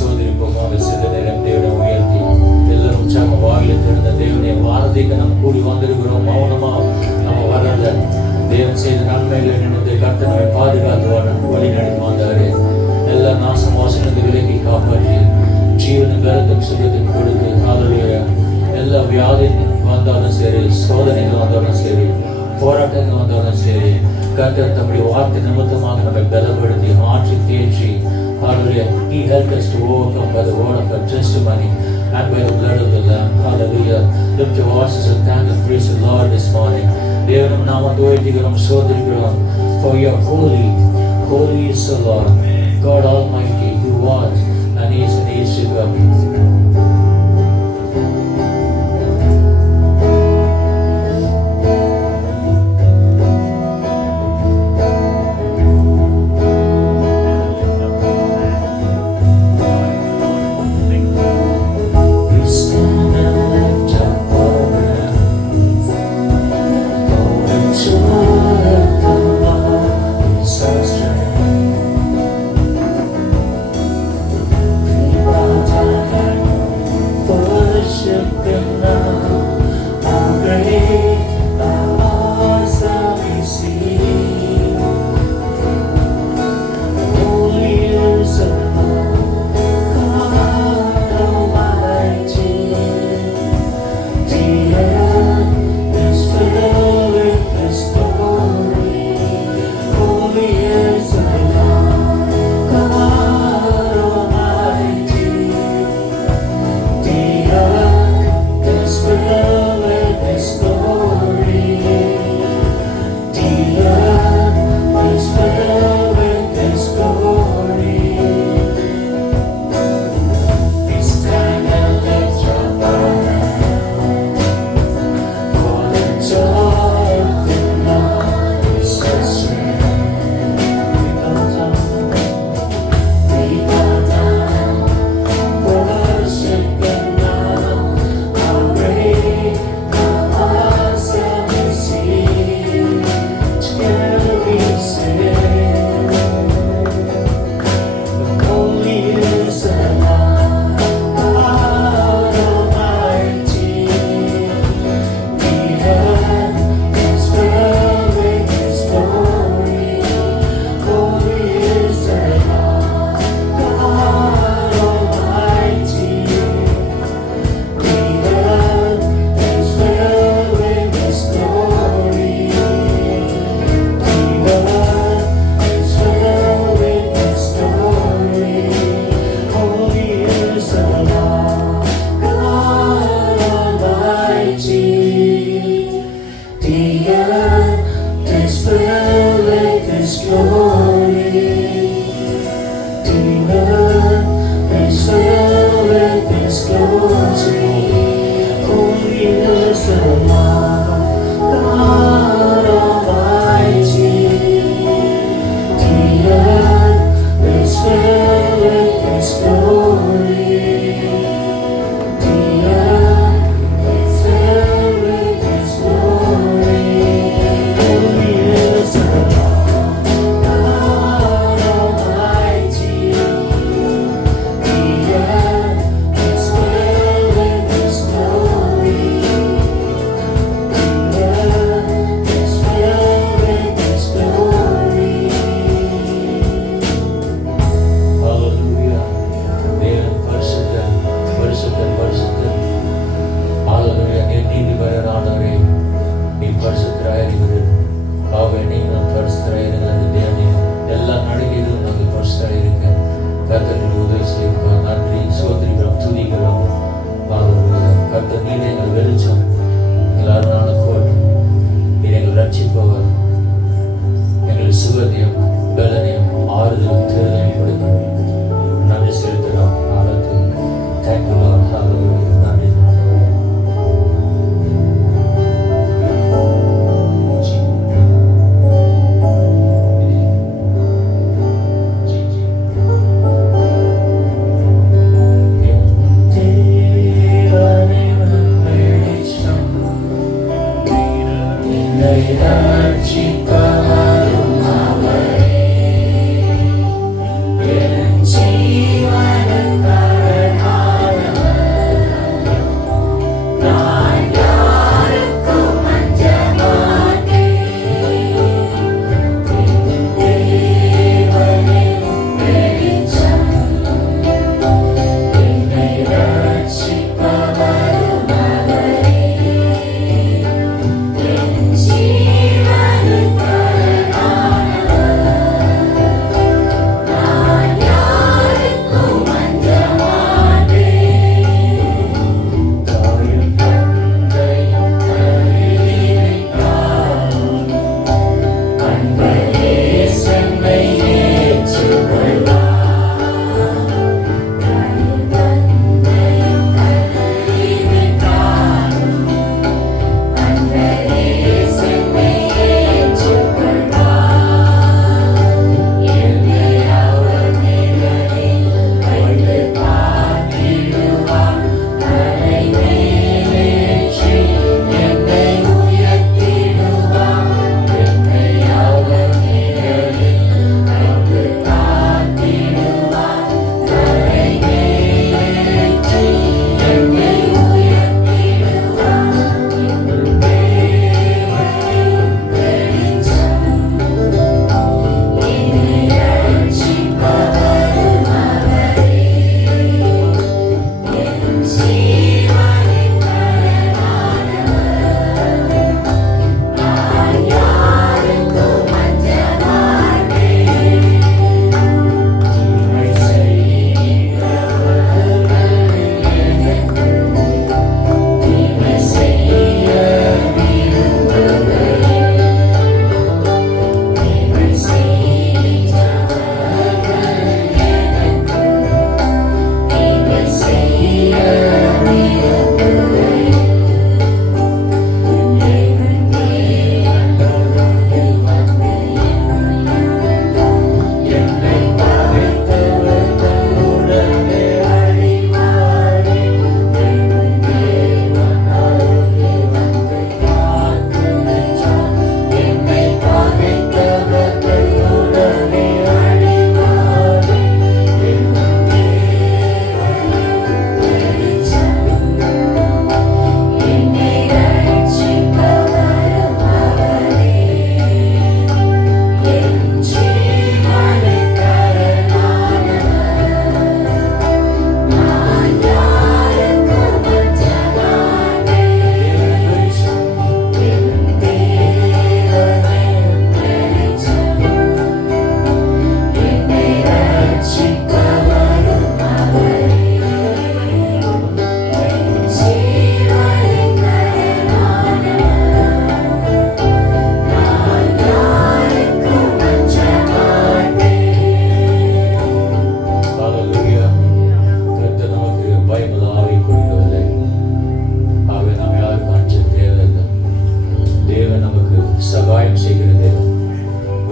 சோதரிப்போமாக சில நேரம் தேவனை உயர்த்தி எல்லாரும் உற்சாக வாயில திறந்த தேவனை வாரத்தைக்கு நம்ம கூடி வந்திருக்கிறோம். மௌனமா நம்ம வராத தேவன் செய்த நன்மைகளை நினைத்து கர்த்தர் நம்மை பாதுகாத்து வழி நடத்தி வந்தாரு. எல்லா நாச மோசனத்தை விலக்கி காப்பாற்றி ஜீவனும் பலத்தும் சுகத்தையும் கொடுத்து எல்லா வியாதி வந்தாலும் சரி, சோதனைகள் வந்தாலும் சரி, போராட்டங்கள் வந்தாலும் சரி, கர்த்தர் தம்முடைய வார்த்தை நிமித்தமாக நம்மை பலப்படுத்தி மாற்றி தேற்றி He helped us to overcome by the word of our testimony and by the blood of the Lamb. Hallelujah. Lift your voices and thank and praise the Lord this morning. தேவனும் நாம துதிக்கிறோம், சோதரிக்கிறோம். For you are holy, holy is the Lord, God Almighty, who was and is to come. Chica,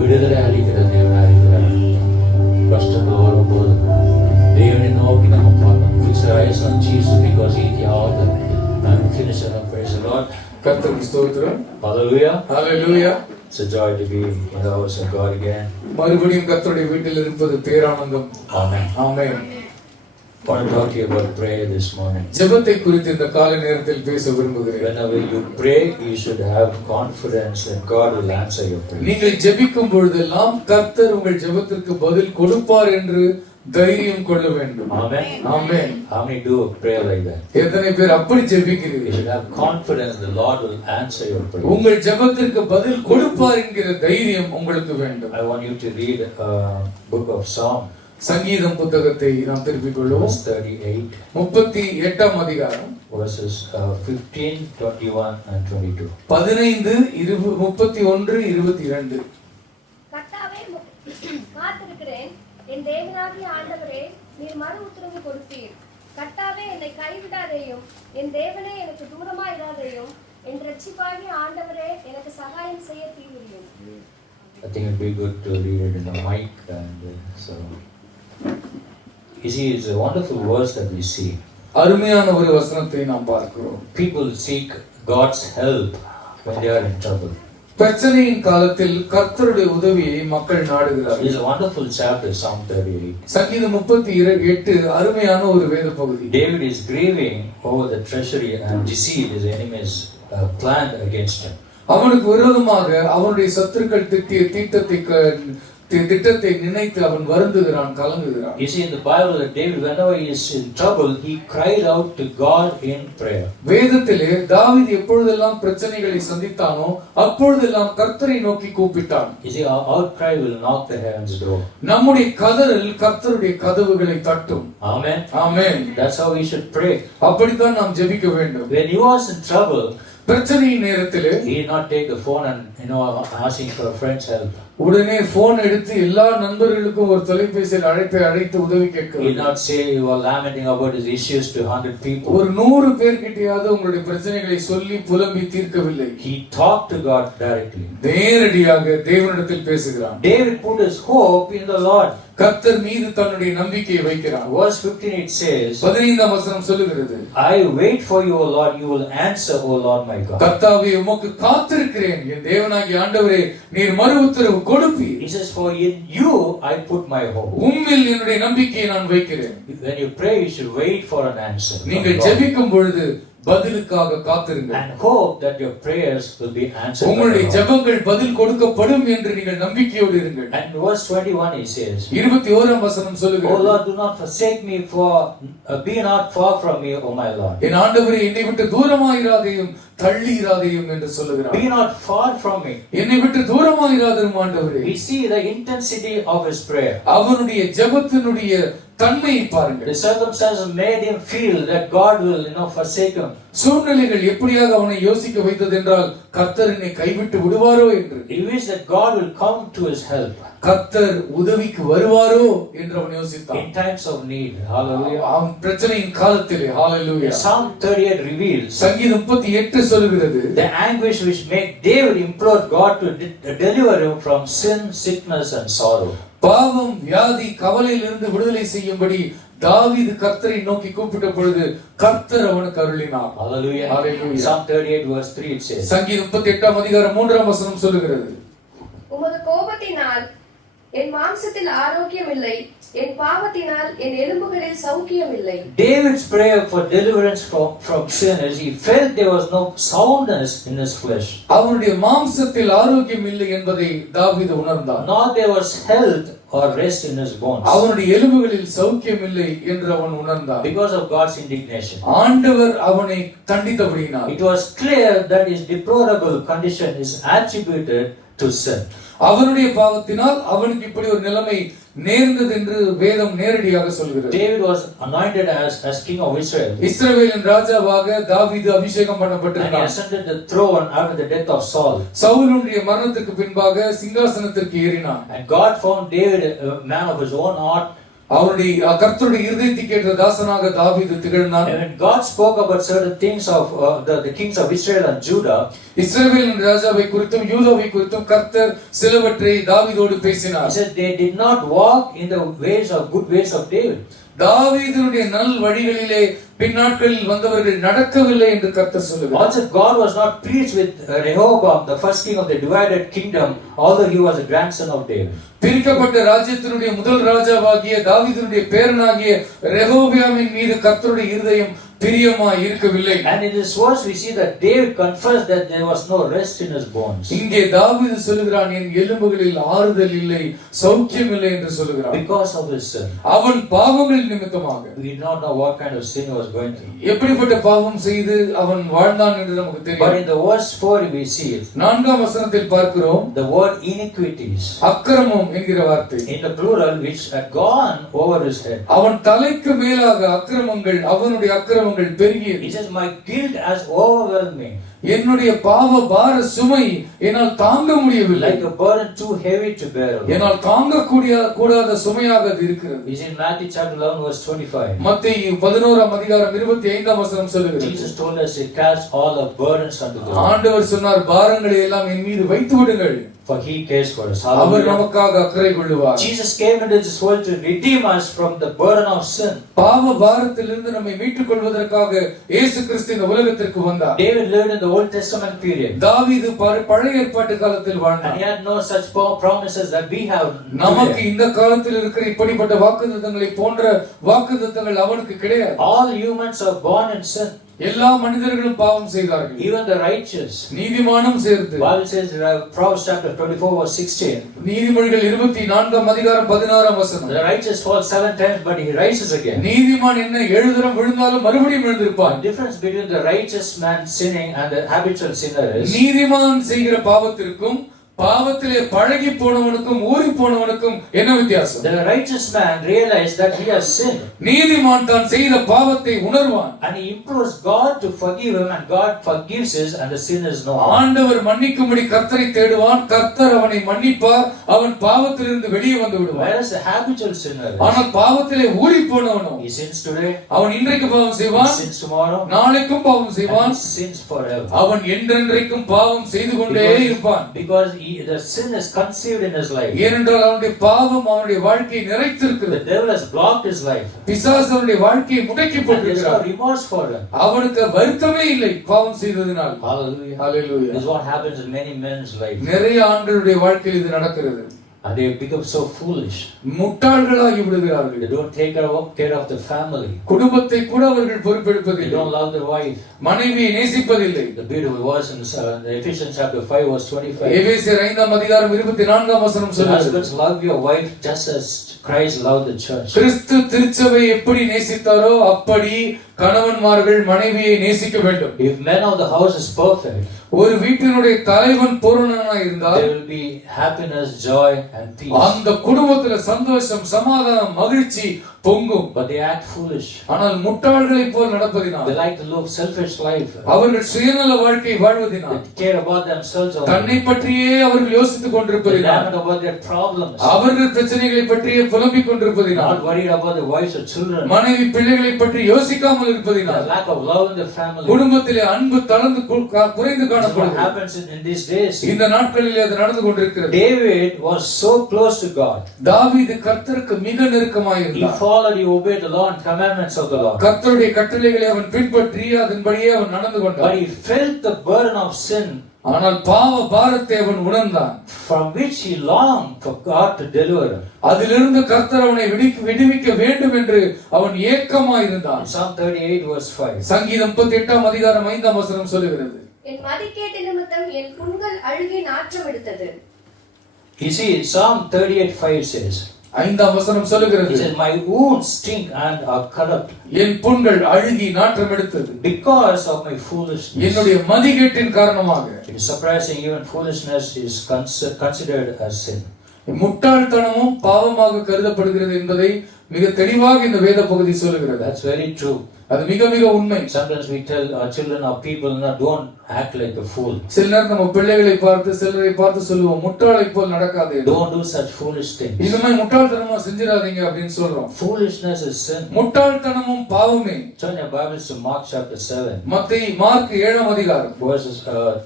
விடுதலை அளிக்கிற தேவனா இருக்கிறார். கஷ்டங்கள் வரும்போது தேவனை நோக்கி நம்ம பார்க்கணும். Fix our eyes on Jesus because He is the author and finisher of praise the Lord. கர்த்தருக்கு ஸ்தோத்திரம். Hallelujah. Hallelujah. It's a joy to be in the house of God again. மறுபடியும் கர்த்தருடைய வீட்டில் இருப்பது பேரானந்தம். Amen. Amen. I want to talk to you about prayer this morning. ஜெபத்தை குறித்து இந்த காலை நேரத்தில் பேச விரும்புகிறேன். Whenever you pray, you should have confidence that God will answer your prayer. நீங்கள் ஜெபிக்கும் பொழுதெல்லாம் கர்த்தர் உங்கள் ஜெபத்திற்கு பதில் கொடுப்பார் என்று தைரியம் கொள்ள வேண்டும். Amen. Amen. How many do a prayer like that? எத்தனை பேர் அப்படி You ஜெபிக்கிறீர்கள்? should have confidence the Lord will answer your prayer. உங்கள் ஜெபத்திற்கு பதில் கொடுப்பார் என்கிற தைரியம் உங்களுக்கு வேண்டும். I want you to read a book of Psalm. சங்கீதம் புத்தகத்தை நாம் திருப்பிக் கொள்வோம். Verse 38, 38ஆம் அதிகாரம் verses 15, 21 and 22. 15, 31, 22. கர்த்தாவே காத்திருக்கிறேன், என் தேவனாகிய ஆண்டவரே, நீர் மறு உத்தரவு கொடுத்தீர். கர்த்தாவே என்னை கைவிடாதேயும், என் தேவனே எனக்கு தூரமாயிராதேயும், என் இரட்சிப்பாகிய ஆண்டவரே எனக்கு சகாயம் செய்ய தீவிரியும். I think it'd be good to read it in the mic and so. You see, it's a wonderful verse that we see. அருமையான ஒரு வசனத்தை நாம் பார்க்கிறோம். People seek God's help when they are in trouble. பிரச்சனையின் காலத்தில் கர்த்தருடைய உதவியை மக்கள் நாடுகிறார்கள். It's a wonderful chapter, Psalm 38. சங்கீதம் 38 அருமையான ஒரு வேத பகுதி. David is grieving over the treachery and deceit his enemies planned against him. அவனுக்கு விரோதமாக அவனுடைய சத்துருக்கள் திட்டிய திட்டத்தை நினைத்து அவன் வருந்துகிறான், கலங்குகிறான். You see in the Bible that David, whenever he is in trouble, he cried out to God in prayer. வேதத்திலே தாவீது எப்பொழுதெல்லாம் பிரச்சனைகளை சந்தித்தானோ அப்பொழுதெல்லாம் கர்த்தரை நோக்கி கூப்பிட்டான். You see, our outcry will knock the heaven's door. நம்முடைய கதறல் கர்த்தருடைய கதவுகளை தட்டும். Amen. Amen. That's how we should pray. அப்படித்தான் நாம் ஜெபிக்க வேண்டும். When he was in trouble, பிரச்சனையின் நேரத்திலே he did not take the phone and asking for a friend's help. உடனே போன் எடுத்து எல்லா நண்பர்களுக்கும் ஒரு தொலைபேசியில் அழைத்து உதவி He கேட்கிறார். did not say he was lamenting about his issues to 100 people. ஒரு 100 பேர்கிட்டயாவது உங்களுடைய பிரச்சனைகளை சொல்லி புலம்பி தீர்க்கவில்லை. He talked to God directly. நேரடியாக தேவனிடத்தில் பேசுகிறான். David put his hope in the Lord. கர்த்தர் மீது தன்னுடைய நம்பிக்கையை வைக்கிறான். Verse 15 it says, 15ஆம் வசனம் சொல்லுகிறது, I wait for you, O Lord, you will answer, O Lord my God. கர்த்தாவே உமக்கு காத்திருக்கிறேன், என் தேவனாகிய ஆண்டவரே, நீர் மறு உத்தரவு கொடுப்பீர். He says, for in you I put my hope. உம்மில் என்னுடைய நம்பிக்கையை நான் வைக்கிறேன். When you pray, you should wait for an answer. நீங்கள் ஜெபிக்கும் பொழுது பதிலுக்காக காத்திருங்கள். And hope that your prayers will be answered. உங்களுடைய ஜெபங்கள் பதில் கொடுக்கப்படும் என்று நீங்கள் நம்பிக்கையோடு இருங்கள். And verse 21 he says, 21ஆம் வசனம் சொல்லுகிறது, O Lord, do not forsake me, be not far from me, O my Lord. என் ஆண்டவரே என்னை விட்டு தூரமாயிராதேயும் தள்ளியிராதேயும் என்று சொல்லுகிறார். Be not far from me. என்னை விட்டு தூரமாயிராதேயும் ஆண்டவரே. We see the intensity of his prayer. அவனுடைய ஜெபத்தினுடைய தன்மையை பாருங்கள். The circumstances made him feel that God will forsake him. சூழ்நிலைகள் எப்படியாக அவனை யோசிக்க வைத்தது என்றால் கர்த்தர் என்னை கைவிட்டு விடுவாரோ என்று. He wished that God will come to his help. கர்த்தர் உதவிக்கு வருவாரோ என்று அவன் யோசித்தான். In times of need. Hallelujah. அவன் பிரச்சனையின் காலத்திலே. Hallelujah. Psalm 38 reveals சங்கீதம் 38 சொல்கிறது, the anguish which made David implore God to deliver him from sin, sickness and sorrow. பாவம், வியாதி, கவலையிலிருந்து விடுதலை செய்யும்படி தாவீது கர்த்தரை நோக்கி கூப்பிட்ட பொழுது கர்த்தர் அவனுக்கு அருளினார். Hallelujah. Hallelujah. Psalm 38 verse 3 it says, சங்கீதம் 38ஆம் அதிகாரம் 3ஆம் வசனம் சொல்லுகிறது, உமது கோபத்தினால் என் மாம்சத்தில் ஆரோக்கியம் இல்லை, என் பாவத்தினால் என் எலும்புகளில் சௌக்கியம் இல்லை. David's prayer for deliverance from sin is he felt there was no soundness in his flesh. அவனுடைய மாம்சத்தில் ஆரோக்கியம் இல்லை என்பதை தாவீது உணர்ந்தான். Not there was health or rest in his bones. அவனுடைய எலும்புகளில் சௌக்கியம் இல்லை என்று அவன் உணர்ந்தான். Because of God's indignation. ஆண்டவர் அவனை தண்டித்தபடியினால் It was clear that his deplorable condition is attributed to sin. அவனுடைய பாவத்தினால் அவனுக்கு இப்படி ஒரு நிலைமை நேர்ந்தது என்று வேதம் நேரடியாக சொல்கிறது. David was anointed as king of Israel. இஸ்ரவேலின் ராஜாவாக தாவீது அபிஷேகம் And he பண்ணப்பட்டிருந்தான். ascended the throne after the death of Saul. சவுலுடைய மரணத்திற்கு பின்பாக சிங்காசனத்திற்கு ஏறினான். And God found David a man of his own heart அவருடைய கர்த்தருடைய இருதயத்துக்கு ஏற்ற தாசனாக தாவீது திகழ்ந்தான். And when God spoke about certain things of the kings of Israel and Judah, இஸ்ரவேலின் ராஜாவை குறித்தும் யூதாவை குறித்தும் கர்த்தர் சிலவற்றை தாவீதோடு பேசினார். he said they did not walk in the ways of good ways of David. தாவீதுடைய நல் வழிகளிலே பின்னாட்களில் வந்தவர்கள் நடக்கவில்லை என்று கர்த்தர் சொல்லுகிறார். Also God was not pleased with Rehoboam, the first king of the divided kingdom, although he was a grandson of David. பிரிக்கப்பட்ட ராஜ்யத்தினுடைய முதல் ராஜாவாகிய தாவீதுடைய பேரனாகிய ரெகோபியாமின் மீது கர்த்தருடைய இருதயம் பிரியமாய் இருக்கவில்லை. And in this verse we see that David confessed that there was no rest in his bones. இங்கே தாவீது சொல்லுகிறான், என் எலும்புகளில் ஆறுதல் இல்லை, சௌக்கியம் இல்லை என்று சொல்லுகிறான். Because of his sin. அவன் பாவங்கள் நிமித்தமாக. We did not know what kind of sin he was going through. எப்படிப்பட்ட பாவம் செய்து அவன் வாழ்ந்தான் என்று நமக்கு தெரியும். But in the verse 4 we see it. 4ஆம் வசனத்தில் பார்க்கிறோம் The word iniquities. அக்கிரமம் என்கிற வார்த்தை. In the plural which had gone over his head. அவன் தலைக்கு மேலாக அக்கிரமங்கள், அவனுடைய அக்கிரமங்கள் பெருகியது. He says, my guilt has overwhelmed me. என்னுடைய பாவ பார சுமை என்னால் தாங்க முடியவில்லை. Like a burden too heavy to bear. என்னால் தாங்க கூடாத சுமையாக அது இருக்கிறது. Is in Matthew chapter 11 verse 25. மத்தேயு 11ஆம் அதிகாரம் 25ஆம் வசனம் சொல்லுகிறது. Jesus told us to cast all our burdens unto God. ஆண்டவர் சொன்னார், பாரங்களை எல்லாம் என் மீது வைத்து விடுங்கள். For he cares for us. அவர் நமக்காக அக்கறை கொள்ளுவார். Jesus came into this world to redeem us from the burden of sin. பாவ பாரத்திலிருந்து நம்மை மீட்டுக் கொள்வதற்காக இயேசு கிறிஸ்து இந்த உலகத்திற்கு வந்தார். David lived in the Old Testament period. தாவீது பழைய ஏற்பாட்டு காலத்தில் வாழ்ந்தார். And he had no such promises that we have. நமக்கு இந்த காலத்தில் இருக்கிற இப்படிப்பட்ட வாக்குத்தத்தங்களை போன்ற வாக்குத்தத்தங்கள் அவனுக்கு கிடையாது. All humans are born in sin. எல்லா மனிதர்களும் பாவம் செய்தார்கள். Even the righteous. நீதிமானும் சேர்ந்து. Bible says Proverbs chapter 24 verse 16. நீதிமொழிகள் 24ஆம் அதிகாரம் 16ஆம் வசனம். The righteous falls 7 times but he rises again. நீதிமான் என்ன 7 தரம் விழுந்தாலும் மறுபடியும் எழுந்திருப்பான். The difference between the righteous man sinning and the habitual sinner is நீதிமான் செய்கிற பாவத்திற்கும் பாவத்திலே பழகி போனவனுக்கும் ஊறி போனவனுக்கும் என்ன வித்தியாசம்? The righteous man realized that he has sinned. நீதிமான் தான் செய்த பாவத்தை உணர்வான். And he implores God to forgive him and God forgives his and the sin is no more. ஆண்டவர் மன்னிக்கும்படி கர்த்தரை தேடுவான். கர்த்தர் அவனை மன்னிப்பார். அவன் பாவத்திலிருந்து வெளியே வந்து விடுவான். Whereas the habitual sinner ஆனால் பாவத்திலே ஊறி போனவனோ he sins today, அவன் இன்றைக்கு பாவம் செய்வான், he sins tomorrow, நாளைக்கும் பாவம் செய்வான், and he sins forever. அவன் என்றென்றைக்கும் பாவம் செய்து கொண்டே இருப்பான். Because the sin is conceived in his life. ஏனென்றால் அவனுடைய பாவம் அவனுடைய வாழ்க்கையை The நிறைத்திருக்கிறது. devil has blocked his life. பிசாசு அவனுடைய வாழ்க்கையை முடக்கி And there is no போட்டிருக்கிறார். remorse for him. அவனுக்கு வருத்தமே இல்லை பாவம் செய்ததினால். Hallelujah. Hallelujah. This is what happens in many men's life. நிறைய ஆண்களுடைய வாழ்க்கையில் இது நடக்கிறது. And they become so foolish. முட்டாள்களாகி விடுகிறார்கள். They don't take care of the family. குடும்பத்தை கூட அவர்கள் They பொறுப்பெடுப்பதில்லை. don't love their wife. மனைவியை நேசிப்பதில்லை. The beautiful verse in Ephesians chapter 5 verse 25. எபேசியர் 5ஆம் அதிகாரம் 24ஆம் வசனம் So சொல்லுகிறது. husbands, love your wife just as Christ loved the church. கிறிஸ்து திருச்சபை எப்படி நேசித்தாரோ அப்படி கணவன்மார்கள் மனைவியை நேசிக்க வேண்டும். If men of the house is perfect, ஒரு வீட்டினுடைய தலைவன் பூரணனாய் இருந்தால் there will be happiness, joy and peace. அந்த குடும்பத்துல சந்தோஷம், சமாதானம், மகிழ்ச்சி பொங்கும். But they act foolish. ஆனால் முட்டாள்களைப் போல் நடப்பதினால், They like to live selfish life. அவர்கள் சுயநல வாழ்க்கை வாழ்வதினால், They care about themselves only. தன்னை பற்றியே அவர்கள் யோசித்துக் They கொண்டிருப்பதினால், lament about their problems. அவர்கள் பிரச்சனைகளை பற்றியே புலம்பிக் கொண்டிருப்பதினால், Not worried about the wives or children. மனைவி பிள்ளைகளை பற்றி யோசிக்காமல் The இருப்பதினால், lack of love in the family. குடும்பத்திலே அன்பு தளர்ந்து குறைந்து This is what காணப்படுகிறது. happens in these days. இந்த நாட்களிலே அது நடந்து கொண்டிருக்கிறது. David was so close to God. தாவீது கர்த்தருக்கு மிக நெருக்கமாய் He இருந்தார். followed, he obeyed the law and commandments of the Lord. கர்த்தருடைய கட்டளைகளை அவன் பின்பற்றி அதன்படியே அவன் நடந்து But கொண்டான். he felt the burden of sin, ஆனால் பாவ பாரத்தை அவன் உணர்ந்தான். from which he longed for God to deliver him. அதிலிருந்து கர்த்தர் அவனை விடுவிக்க வேண்டும் என்று அவன் ஏக்கமாய் இருந்தான். In Psalm 38 verse 5. சங்கீதம் 38ஆம் அதிகாரம் 5ஆம் வசனம் சொல்லுகிறது. என் மதிக்கேட்டு நிமித்தம் என் புண்கள் அழுகி நாற்றம் எடுத்தது. You see, Psalm 38:5 says, 5ஆம் வசனம் சொல்லுகிறது, he says, my wounds stink and are corrupt என் புண்கள் அழுகி நாற்றம் எடுத்தது because of my foolishness. என்னுடைய மதிகேட்டின் காரணமாக. It is surprising, even foolishness is considered as sin. முட்டாள்தனமும் பாவமாக கருதப்படுகிறது என்பதை மிக தெளிவாக இந்த வேத பகுதி சொல்லுகிறது. That's very true. அது மிக மிக உண்மை. Sometimes we tell our children or people, no, don't act like a fool. சில நேரம் நம்ம பிள்ளைகளை பார்த்து சிலரை பார்த்து சொல்லுவோம், முட்டாளை போல் நடக்காதே, Don't do such foolish things. இந்த மாதிரி முட்டாள்தனமா செஞ்சிடாதீங்க அப்படின்னு சொல்றோம். Foolishness is sin. முட்டாள்தனமும் பாவமே. Turn your Bibles to Mark chapter 7, mark 7ஆம் அதிகாரம் verses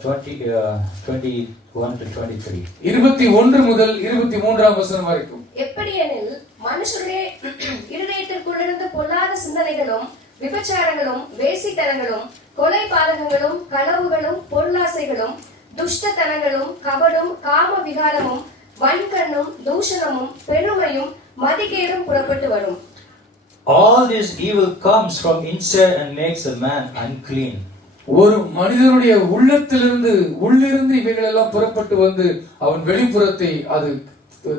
21 to 23. 21 முதல் 23ஆம் வசனம் வரைக்கும். எப்படியெனில் மனுஷருடைய இருதயத்திற்குள்ளிருந்து பொல்லாத சிந்தனைகளும் விபச்சாரங்களும் வேசித்தனங்களும் கொலை பாதகங்களும் களவுகளும் பொருளாசைகளும் துஷ்டத்தனங்களும் கபடும் காம விகாரமும் வன்கண்ணும் தூஷணமும் பெருமையும் மதிகேடும் புறப்பட்டு வரும். All this evil comes from inside and makes a man unclean. ஒரு மனிதனுடைய உள்ளத்திலிருந்து உள்ளிருந்து இவைகள் எல்லாம் புறப்பட்டு வந்து அவன் வெளிப்புறத்தை அது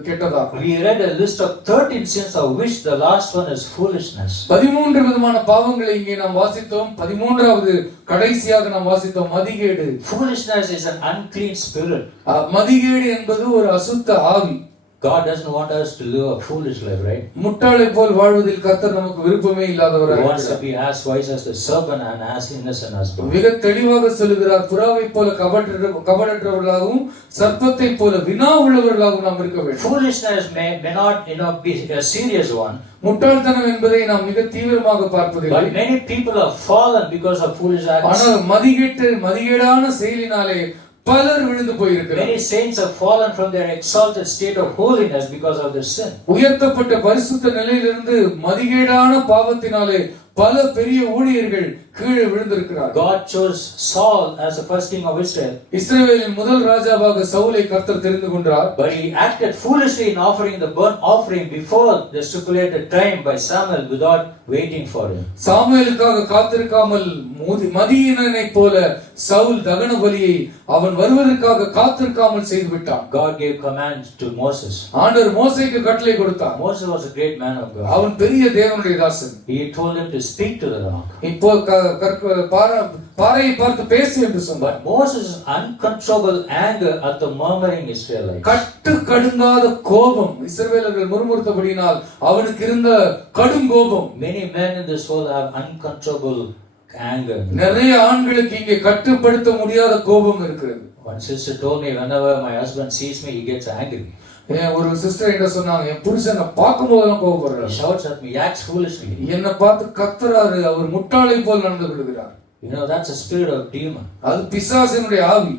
கெட்டதாகும். We read a list of 13 sins, of which the last one is foolishness. 13 விதமான பாவங்களை இங்கே நாம் வாசித்தோம். 13வது கடைசியாக நாம் வாசித்தோம் மதிகேடு. Foolishness is an unclean spirit. மதிகேடு என்பது ஒரு அசுத்த ஆவி. God doesn't want us to live a foolish life, right? முட்டாளை போல் வாழ்வதில் கர்த்தர் நமக்கு விருப்பமே இல்லாதவராக He wants to be as wise as the serpent and as innocent as God. மிக தெளிவாக சொல்லுகிறார், புறாவை போல கபடற்றவர்களாகவும் சர்ப்பத்தை போல வினா உள்ளவர்களாகவும் நாம் இருக்க வேண்டும். Foolishness may not be a serious one. முட்டாள்தனம் என்பதை நாம் மிக தீவிரமாக பார்ப்பதில்லை. But many people have fallen because of foolish acts. ஆனால் மதிகேடான செயலினாலே பலர் விழுந்து போயிருக்கிறார்கள். Many saints have fallen from their exalted state of holiness because of their sin. உயர்த்தப்பட்ட பரிசுத்த நிலையிலிருந்து மதிகேடான பாவத்தினாலே பல பெரிய ஊழியர்கள் கீழே விழுந்திருக்கிறார்கள். God chose Saul as the first king of Israel. இஸ்ரவேலின் முதல் ராஜாவாக சவுலை கர்த்தர் தெரிந்து கொண்டார். But he acted foolishly in offering the burnt offering before the stipulated time by Samuel without waiting for him. சாமுவேலுக்காக காத்திருக்காமல் மதியீனனை போல சவுல் தகன பலியை அவன் வருவதற்காக காத்திருக்காமல் செய்து விட்டான். God gave commands to Moses. ஆண்டவர் மோசேக்கு கட்டளை கொடுத்தார். Moses was a great man of God. அவன் பெரிய தேவனுடைய தாசன். He told him to speak to the rock. இப்போ பாறையை பார்த்து பேசு என்று சொன்னார். But Moses' uncontrollable anger at the murmuring Israelites. கட்டு கடுங்காத கோபம் இஸ்ரவேலர்கள் முறுமுறுத்தபடியினால் அவனுக்கு இருந்த கடும் கோபம். Many men in this world have uncontrollable anger. நிறைய ஆண்களுக்கு இங்கே கட்டுப்படுத்த முடியாத கோபம் இருக்கிறது. One sister told me, whenever my husband sees me, he gets angry. ஒரு சிஸ்டர் என்ன சொன்னாங்க, என் புருஷனை பார்க்கும்போதெல்லாம் கோபப்படுறாரு. He shouts at me, he acts foolishly. என்னை பார்த்து கத்துறாரு, அவர் முட்டாளை போல் நடந்து கொள்கிறார். You know, that's a spirit of demon. அது பிசாசினுடைய ஆவி.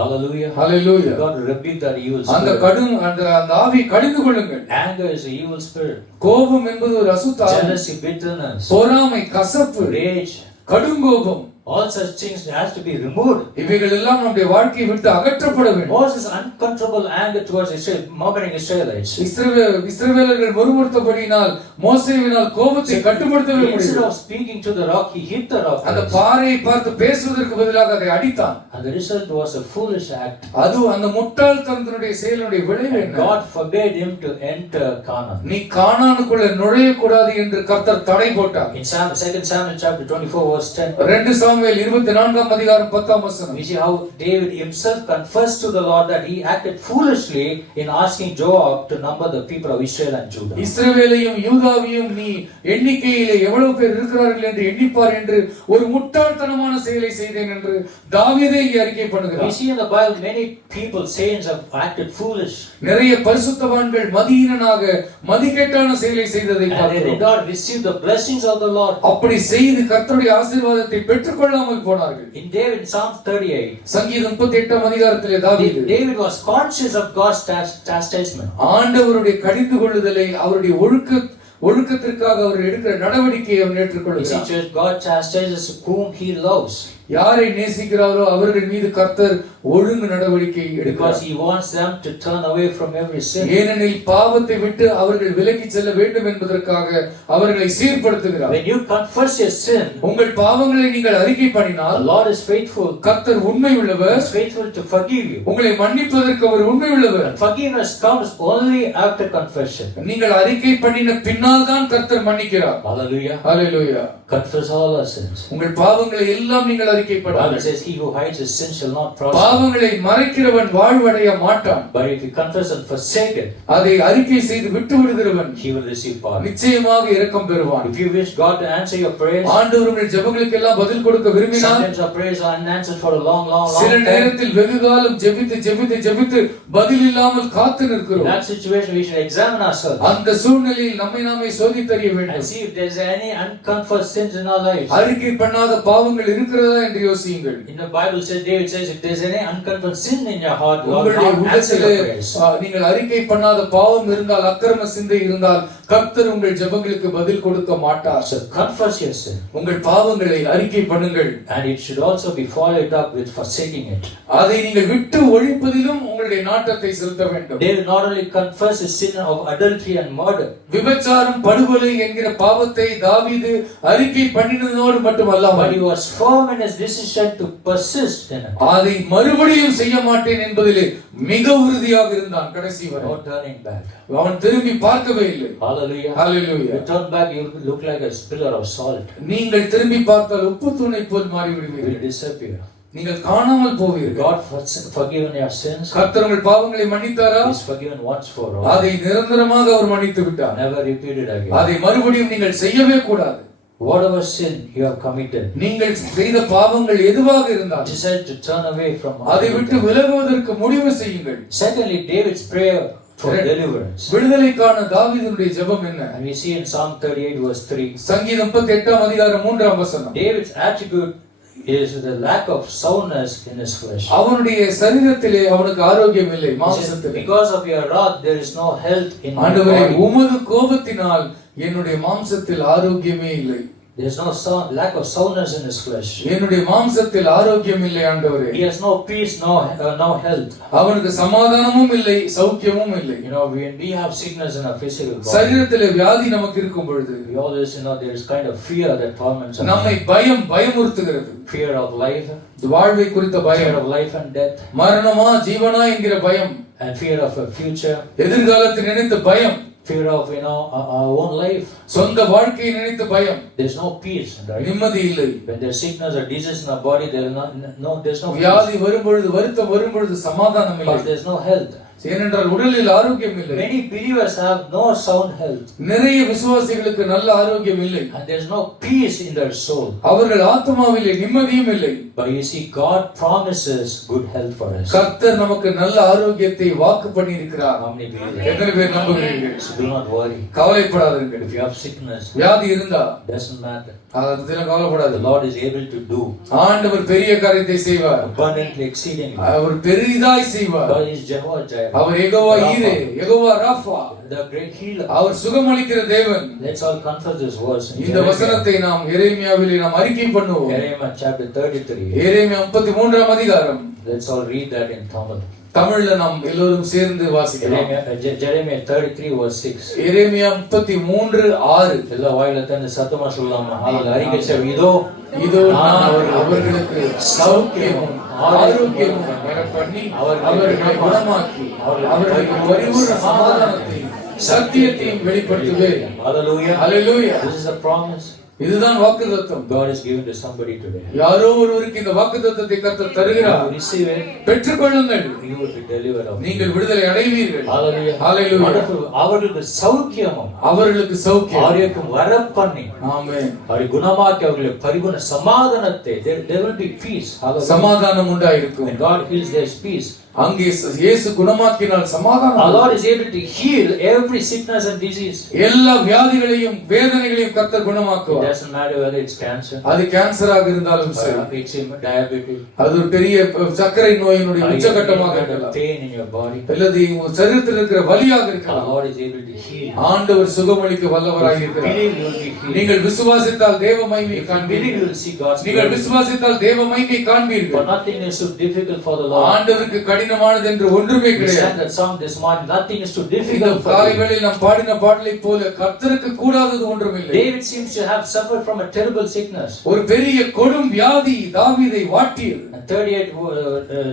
Hallelujah. Hallelujah. God rebuke that evil அந்த spirit. அந்த ஆவியை கடிந்து கொள்ளுங்கள். Anger is an evil spirit. கோபம் என்பது ஒரு அசுத்த ஆவி. Jealousy, bitterness, பொறாமை, கசப்பு, rage, கடுங்கோபம், all such things has to be removed. இவைகள் எல்லாம் நம்முடைய வாழ்க்கையை விட்டு அகற்றப்பட வேண்டும். Moses' uncontrollable anger towards Israel, murmuring Israelites. இஸ்ரவேலர்கள் முறுமுறுத்தபடியினால் மோசேவினால் கோபத்தை கட்டுப்படுத்தவே Instead முடியவில்லை. of speaking to the rock, he hit the rock. அந்த பாறையை பார்த்து பேசுவதற்கு பதிலாக அதை அடித்தான். And the result was a foolish act. அது அந்த முட்டாள்தனத்தினுடைய செயலினுடைய விளைவு என்ன? God forbade him to enter Canaan. நீ கானானுக்குள்ள நுழைய கூடாது என்று கர்த்தர் தடை போட்டார். In 2 Samuel chapter 24 verse 10. 2 Samuel 24ஆம் அதிகாரம் 10ஆம் வசனம். We see how David himself confessed to the Lord that he acted foolishly in asking Joab to number the people of Israel and Judah. இஸ்ரவேலையும் யூதாவையும் நீ எண்ணிக்கையிலே எவ்வளவு பேர் இருக்கிறார்கள் என்று எண்ணிப்பார் என்று ஒரு முட்டாள்தனமான செயலை செய்தேன் என்று தாவீதே இங்கே அறிக்கை பண்ணுகிறார். We see in the Bible many people, saints, have acted foolish. நிறைய பரிசுத்தவான்கள் மதியீனனாக மதிகெட்டான செயலை செய்ததை And they did பார்க்கிறோம். not receive the blessings of the Lord. அப்படி செய்து கர்த்தருடைய ஆசீர்வாதத்தை பெற்றுக்கொள்ளாமல் போனார்கள். In David, Psalm 38, சங்கீதம் 38ஆம் அதிகாரத்திலே தாவீது David was conscious of God's chastisement. ஆண்டவருடைய கடிந்து கொள்ளுதலை அவருடைய ஒழுக்கத்திற்காக அவர் எடுக்கிற நடவடிக்கையை அவர் ஏற்றுக்கொள்கிறார். God chastises whom he loves. யாரை நேசிக்கிறாரோ அவர்கள் மீது கர்த்தர் ஒழுங்கு நடவடிக்கை எடுக்கிறார். Because he wants them to turn away from every sin. ஏனெனில் பாவத்தை விட்டு அவர்கள் விலகி செல்ல வேண்டும் என்பதற்காக அவர்களை சீர்படுத்துகிறார். When you confess your sin, உங்கள் பாவங்களை நீங்கள் அறிக்கை பண்ணினால் the Lord is faithful. கர்த்தர் உண்மை உள்ளவர். He is faithful to forgive you. உங்களை மன்னிப்பதற்கு அவர் உண்மை உள்ளவர். Forgiveness comes only after confession. நீங்கள் அறிக்கை பண்ணின பின்னால் தான் கர்த்தர் மன்னிக்கிறார். Hallelujah. Hallelujah. Confess all our sins. உங்கள் பாவங்களை எல்லாம் நீங்கள் Bible அறிக்கைப்படாமல் says, he who hides his sin shall not prosper. பாவங்களை மறைக்கிறவன் வாழ்வடைய மாட்டான். But if you confess and forsake it, அதை அறிக்கை செய்து விட்டு விடுகிறவன் he will receive pardon. நிச்சயமாக இரக்கம் பெறுவான். If you wish God to answer your prayers, ஆண்டவர் உங்கள் ஜெபங்களுக்கு எல்லாம் பதில் கொடுக்க விரும்பினால், sometimes our prayers are unanswered for a long சில time. நேரத்தில் வெகு காலம் ஜெபித்து பதில் இல்லாமல் காத்து In நிற்கிறோம். that situation, we should examine ourselves அந்த சூழ்நிலையில் நம்மை நாமே சோதித்தறிய and வேண்டும். see if there is any unconfessed sins in our lives. அறிக்கை பண்ணாத பாவங்கள் இருக்கிறதா என்று யோசியுங்கள். In the Bible says, David says, if there is any unconfessed sin in your heart, God will உங்களுடைய not answer உள்ளத்திலே your prayers. நீங்கள் அறிக்கை பண்ணாத பாவம் இருந்தால், அக்கிரம சிந்தை இருந்தால், கர்த்தர் உங்கள் ஜெபங்களுக்கு பதில் கொடுக்க மாட்டார். So confess your sin. உங்கள் பாவங்களை அறிக்கை பண்ணுங்கள். And it should also be followed up with forsaking it. அதை நீங்கள் விட்டு ஒழிப்பதிலும் உங்களுடைய நாட்டத்தை செலுத்த வேண்டும். David not only confessed his sin of adultery and murder, விபச்சாரம் படுகொலை என்கிற பாவத்தை தாவீது அறிக்கை பண்ணினதோடு மட்டுமல்லாமல், but he was firm in his decision to persist in it. அதை மறுபடியும் செய்ய மாட்டேன் என்பதிலே மிக உறுதியாக இருந்தான் கடைசி வரை. No turning back. அவன் திரும்பி பார்க்கவே இல்லை. Hallelujah. Hallelujah. You turn back, you look like a pillar of salt. நீங்கள் திரும்பி பார்த்தால் உப்பு தூணை போல் மாறி You will விடுவீர்கள். disappear. நீங்கள் காணாமல் போவீர்கள். God forgiven your sins. கர்த்தர் உங்கள் பாவங்களை மன்னித்தாரா? He's forgiven once for all. அதை நிரந்தரமாக அவர் மன்னித்து விட்டார். Never repeat it again. அதை மறுபடியும் நீங்கள் செய்யவே கூடாது. Whatever sin you have committed, நீங்கள் செய்த பாவங்கள் எதுவாக இருந்தாலும் decide to turn away from அதை விட்டு விலகுவதற்கு முடிவு செய்யுங்கள். Secondly, David's prayer for deliverance. விடுதலைக்கான தாவீதுடைய ஜெபம் என்ன? And we see in Psalm 38 verse 3. சங்கீதம் 38 அதிகாரம் 3 வசனம். David's attribute is the lack of soundness in his flesh. அவனுடைய சரீரத்திலே அவனுக்கு ஆரோக்கியம் இல்லை, மாம்சத்திலே. Because of your wrath there is no health in my ஆண்டவரே, body. உமது கோபத்தினால் என்னுடைய மாம்சத்தில் ஆரோக்கியமே இல்லை. There is no lack of soundness in his flesh. என்னுடைய மாம்சத்தில் ஆரோக்கியம் இல்லை ஆண்டவரே. He has no peace, no health. அவனுக்கு சமாதானமும் இல்லை, சௌக்கியமும் இல்லை. You know, when we have sickness in our physical body, சரீரத்திலே வியாதி நமக்கு இருக்கும் பொழுது we always there is kind of fear that torments us. நம்மை பயமுறுத்துகிறது. Fear of life, வாழ்வை குறித்த fear பயம், of life and death, மரணமா ஜீவனா என்கிற பயம், and fear of a future, எதிர்காலத்தை நினைத்த பயம், fear of our own life. சொந்த வாழ்க்கையை நினைத்த பயம். There's no peace, right? நிம்மதி இல்லை. When there's sickness or disease in our body, there's no peace. வியாதி வரும் பொழுது, வருத்தம் வரும் பொழுது சமாதானம் இல்லை. Because there's no health. ஏனென்றால் உடலில் ஆரோக்கியம் இல்லை. Many believers have no sound health. நிறைய விசுவாசிகளுக்கு நல்ல ஆரோக்கியம் இல்லை. And there's no peace in their soul. அவர்கள் ஆத்மாவிலே நிம்மதியும் இல்லை. But you see, God promises good health for us. கர்த்தர் நமக்கு நல்ல ஆரோக்கியத்தை வாக்கு பண்ணி இருக்கிறார். How many believe that? எத்தனை பேர் நம்புகிறீர்கள்? So do not worry. கவலைப்படாதீர்கள். If you have sickness, வியாதி இருந்தா doesn't matter. அதற்கு The கவலைப்படாது. Lord is able to do ஆண்டவர் பெரிய காரியத்தை செய்வார். abundantly, exceedingly. அவர் பெரிதாய் செய்வார். God is Jehovah Jireh, அவர் யெகோவா ஈரே, Jehovah Rafah, the great healer. அவர் சுகமளிக்கிற தேவன். Let's all confess this verse. in இந்த வசனத்தை நாம் எரேமியாவிலே நாம் அறிக்கை பண்ணுவோம். Jeremiah chapter 33. எரேமியா 33 அதிகாரம். Let's all read that in Tamil. தமிழ்ல நாம் எல்லோரும் சேர்ந்து வாசிக்கலாம். Jeremiah 33 verse 6. எரேமியா 33:6. எல்லா வாயில தந்து சத்தமா சொல்லலாமா? அறிக்கை செய்வோம். இதோ நான் அவர்களுக்கு சௌக்கியமும் ஆரோக்கியமும் வரப்பண்ணி அவர்களை குணமாக்கி அவர்களுக்கு பரிபூர்ண சமாதானத்தையும் சத்தியத்தையும் வெளிப்படுத்துவேன். Hallelujah. Hallelujah. This is a promise இதுதான் வாக்குத்தத்தம். God is giving to somebody today. யாரோ ஒருவருக்கு இந்த வாக்குத்தத்தத்தை கர்த்தர் தருகிறார். You receive it, பெற்றுக்கொள்ளுங்கள். you will be delivered of it. நீங்கள் விடுதலை அடைவீர்கள். Hallelujah. Hallelujah. Wonderful. அவர்களுக்கு சௌக்கியமும் அவர்களுக்கு சௌக்கியம். ஆரோக்கியம் வரப்பண்ணி ஆமென். அவரை குணமாக்கி அவர்களுக்கு பரிபூர்ண சமாதானத்தை, there will be peace. Hallelujah. சமாதானம் உண்டாயிருக்கும். When God heals, there is peace. அங்கே இயேசு குணமாக்கினால் சமாதானம். Our Lord is able to heal every sickness and disease. எல்லா வியாதிகளையும் வேதனைகளையும் கர்த்தர் It குணமாக்குவார். doesn't matter whether it's cancer, அது கேன்சராக இருந்தாலும் சரி, eczema, diabetes, அது ஒரு பெரிய சர்க்கரை நோயினுடைய உச்சகட்டமாக இருக்கலாம், pain in your body. அல்லது உங்கள் சரீரத்தில் இருக்கிற வலியாக Our இருக்கலாம். Lord is able to heal. ஆண்டவர் சுகமளிக்க வல்லவராக இருக்கிறார். Believe you will be healed. நீங்கள் விசுவாசித்தால் தேவ மகிமையை Believe you காண்பீர்கள். will see God's நீங்கள் glory. விசுவாசித்தால் தேவ மகிமையை For காண்பீர்கள். nothing is so difficult for the Lord. ஆண்டவருக்கு கடினமானது என்று ஒன்றுமே We sang கிடையாது. that song this morning. Nothing is too இந்த difficult for காலை him. வேளையில் நாம் பாடின பாடலை போல கர்த்தருக்கு கூடாதது ஒன்றுமில்லை. David seems to have suffered from a terrible sickness. ஒரு பெரிய கொடும் வியாதி தாவீதை வாட்டியது.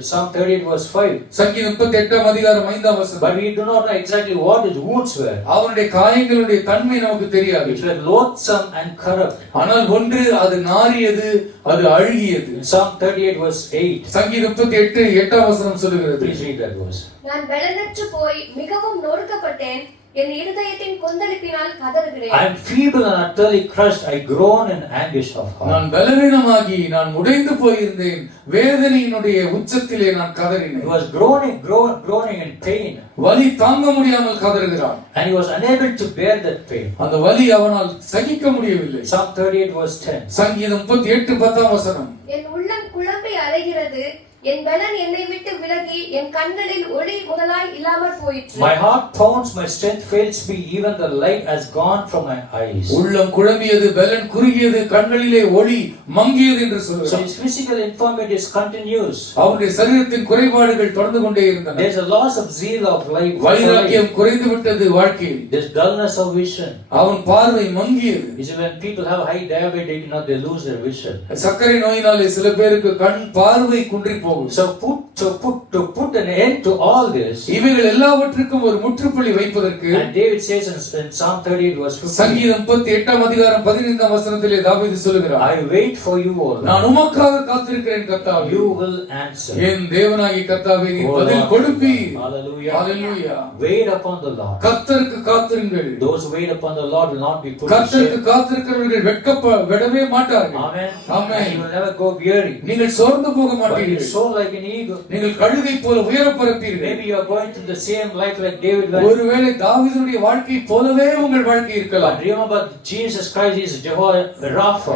Psalm 38 verse 5. சங்கீதம் 38 அதிகாரம் 5 வசனம். But we do not know exactly what his wounds were. அவனுடைய காயங்களுடைய தன்மை நமக்கு தெரியாது. Which were loathsome and corrupt. ஆனால் ஒன்று அது நாறியது, அது அழுகியது. Psalm 38 verse 8. சங்கீதம் 38 8 வசனம் சொல்லுகிறது. Please read that verse. நான் பலனற்று போய் மிகவும் நொறுக்கப்பட்டேன், என் இருதயத்தின் கொந்தளிப்பினால் கதறுகிறேன். I am feeble and utterly crushed. I groan in anguish of heart. நான் பலவீனமாகி நான் உடைந்து போயிருந்தேன், வேதனையினுடைய உச்சத்திலே நான் கதறினேன். He was groaning in pain. வலி தாங்க முடியாமல் கதறுகிறான். And he was unable to bear that pain. அந்த வலி அவனால் சகிக்க முடியவில்லை. Psalm 38 verse 10. சங்கீதம் 38 10 வசனம். என் உள்ளம் குழம்பி அலைகிறது, என் பலன் என்னை விட்டு விலகி என் கண்களில் ஒளி முதலாய் இல்லாமல் போயிற்று. My heart pounds, my strength fails me, even the light has gone from my eyes. உள்ளம் குழம்பியது, பலன் குறுகியது, கண்களிலே ஒளி மங்கியது என்று So சொல்கிறார். his physical infirmities continues. அவருடைய சரீரத்தின் குறைபாடுகள் தொடர்ந்து கொண்டே இருந்தன. There's a loss of zeal of life. வைராக்கியம் குறைந்து விட்டது வாழ்க்கையில். There's dullness of vision. அவன் பார்வை மங்கியது. You see, when people have high diabetes, they lose their vision. சர்க்கரை நோயினாலே சில பேருக்கு கண் பார்வை குன்றி போகும். So to put an end to all this, இவைகள் எல்லாவற்றுக்கும் ஒரு முற்றுப்புள்ளி வைப்பதற்கு, and David says in Psalm 38 verse 15, சங்கீதம் 38 அதிகாரம் 15 வசனத்திலே தாவீது சொல்கிறார், I wait for you, O Lord. நான் உமக்காக காத்திருக்கிறேன் கர்த்தாவே. You will answer. என் தேவனாகிய கர்த்தாவே, நீ O பதில் Lord. கொடுப்பீர். Hallelujah. Hallelujah. Wait upon the Lord. கர்த்தருக்கு காத்திருங்கள். Those who wait upon the Lord will not be put to கர்த்தருக்கு shame. காத்திருக்கிறவர்கள் வெட்கப்படவே மாட்டார்கள். Amen. Amen. And you will never go weary. நீங்கள் சோர்ந்து போக But you மாட்டீர்கள். soar like an eagle. நீங்கள் கழுகை போல உயர பறப்பீர்கள். Maybe you are going through the same life like David went. ஒருவேளை தாவீதுடைய வாழ்க்கை போலவே உங்கள் வாழ்க்கை இருக்கலாம். But remember, Jesus Christ is Jehovah Rapha.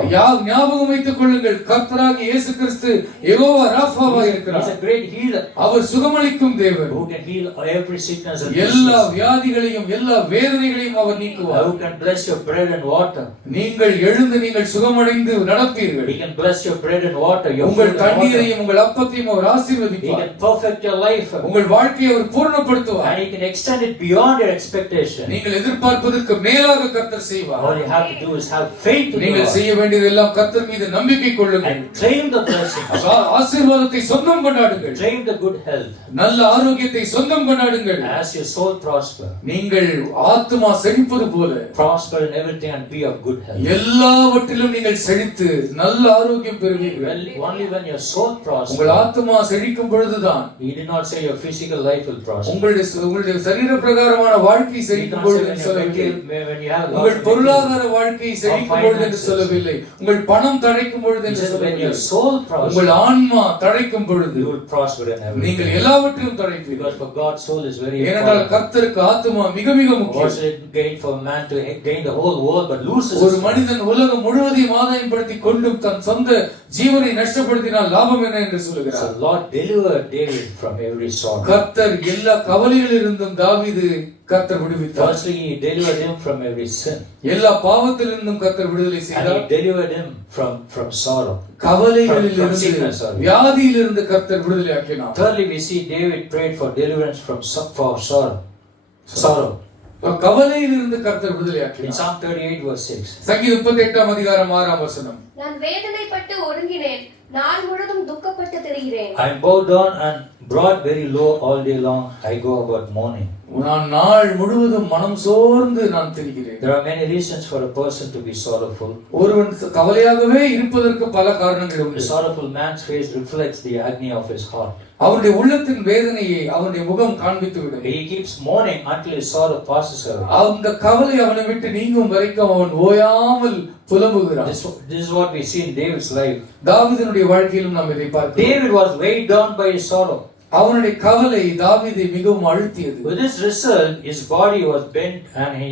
ஞாபகம் வைத்துக் கொள்ளுங்கள், கர்த்தராகிய இயேசு கிறிஸ்து யெகோவா ராஃபாவாக He's இருக்கிறார். a great healer அவர் சுகமளிக்கும் தேவன். who can heal every sickness and எல்லா disease. வியாதிகளையும் எல்லா வேதனைகளையும் அவர் நீக்குவார். Who can bless your bread and water. நீங்கள் எழுந்து நீங்கள் சுகமடைந்து நடப்பீர்கள். He can bless your bread and water. Your உங்கள் food and water. தண்ணீரையும் உங்கள் அப்பத்தையும் அவர் He ஆசீர்வதிப்பார். can perfect your life. உங்கள் வாழ்க்கையை அவர் பூரணப்படுத்துவார். And He can extend it beyond your expectation. நீங்கள் எதிர்பார்ப்பதற்கு மேலாக கர்த்தர் செய்வார். All you have to do is have faith in the நீங்கள் Lord செய்ய வேண்டியது எல்லாம் கர்த்தர் மீது நம்பிக்கை கொள்ளுங்கள். and claim the blessing. ஆசீர்வாதத்தை சொந்தம் கொண்டாடுங்கள். Claim the good health நல்ல ஆரோக்கியத்தை சொந்தம் கொண்டாடுங்கள். as your soul prosper. நீங்கள் ஆத்துமா செழிப்பது போல Prosper in everything and be of good health. எல்லாவற்றிலும் நீங்கள் செழித்து நல்ல ஆரோக்கியம் பெறுவீர்கள். Well, only when your soul உங்கள் prosper. ஆத்துமா செழிக்கும் பொழுதுதான் He did not say your physical life will prosper. உங்களுடைய சரீர பிரகாரமான வாழ்க்கை He did செழிக்கும் not say பொழுது when என்று your சொல்லவில்லை. when you have lots உங்கள் of பொருளாதார வாழ்க்கை செழிக்கும் பொழுது என்று finances. சொல்லவில்லை. உங்கள் பணம் தழைக்கும் பொழுது He என்று says when சொல்லவில்லை. your soul உங்கள் prospers, ஆன்மா தழைக்கும் பொழுது you will prosper in நீங்கள் everything. எல்லாவற்றிலும் தழைப்பீர்கள். Because for God's soul is very ஏனென்றால் important. கர்த்தருக்கு ஆத்துமா மிக மிக What முக்கியம். should it gain for a man to gain the whole world but loses ஒரு his soul? மனிதன் உலகம் முழுவதையும் ஆதாயப்படுத்தி கொண்டு தன் சொந்த ஜீவனை நஷ்டப்படுத்தினால் லாபம் என்ன என்று So சொல்லுகிறார். Lord delivered David from every sorrow. கர்த்தர் எல்லா கவலைகளிலிருந்தும் தாவீது கர்த்தர் விடுவித்தார். Firstly, He delivered him from every sin. எல்லா பாவத்திலிருந்தும் கர்த்தர் விடுதலை And செய்தார். He delivered him from sorrow. கவலைகளிலிருந்து From sickness, sorry. வியாதியிலிருந்து கர்த்தர் விடுதலை ஆக்கினார். Thirdly, we see David prayed for deliverance from sorrow. கவலையிலிருந்து கர்த்தர் விடுதலை In ஆக்கினார். Psalm 38 verse 6. சங்கீதம் 38 அதிகாரம் 6 வசனம். நான் வேதனைப்பட்டு ஒடுங்கினேன், நாள் முழுதும் துக்கப்பட்டு திரிகிறேன். I am bowed down and brought very low all day long. I go about mourning. நான் நாள் முழுவதும் மனம் சோர்ந்து நான் திரிகிறேன். There are many reasons for a person to be sorrowful. ஒருவன் கவலையாகவே இருப்பதற்கு பல காரணங்கள் The உண்டு. sorrowful man's face reflects the agony of his heart. அவனுடைய உள்ளத்தின் வேதனையை அவனுடைய முகம் காண்பித்து விடும். He keeps mourning until his sorrow passes away. அந்த கவலை அவனை விட்டு நீங்கும் வரைக்கும் அவன் ஓயாமல் புலம்புகிறான். This is what we see in David's life. தாவீதினுடைய வாழ்க்கையிலும் நாம் இதை பார்க்கிறோம். David was weighed down by his sorrow. அவனுடைய கவலை தாவீதை மிகவும் அழுத்தியது. With this result, his body was bent and he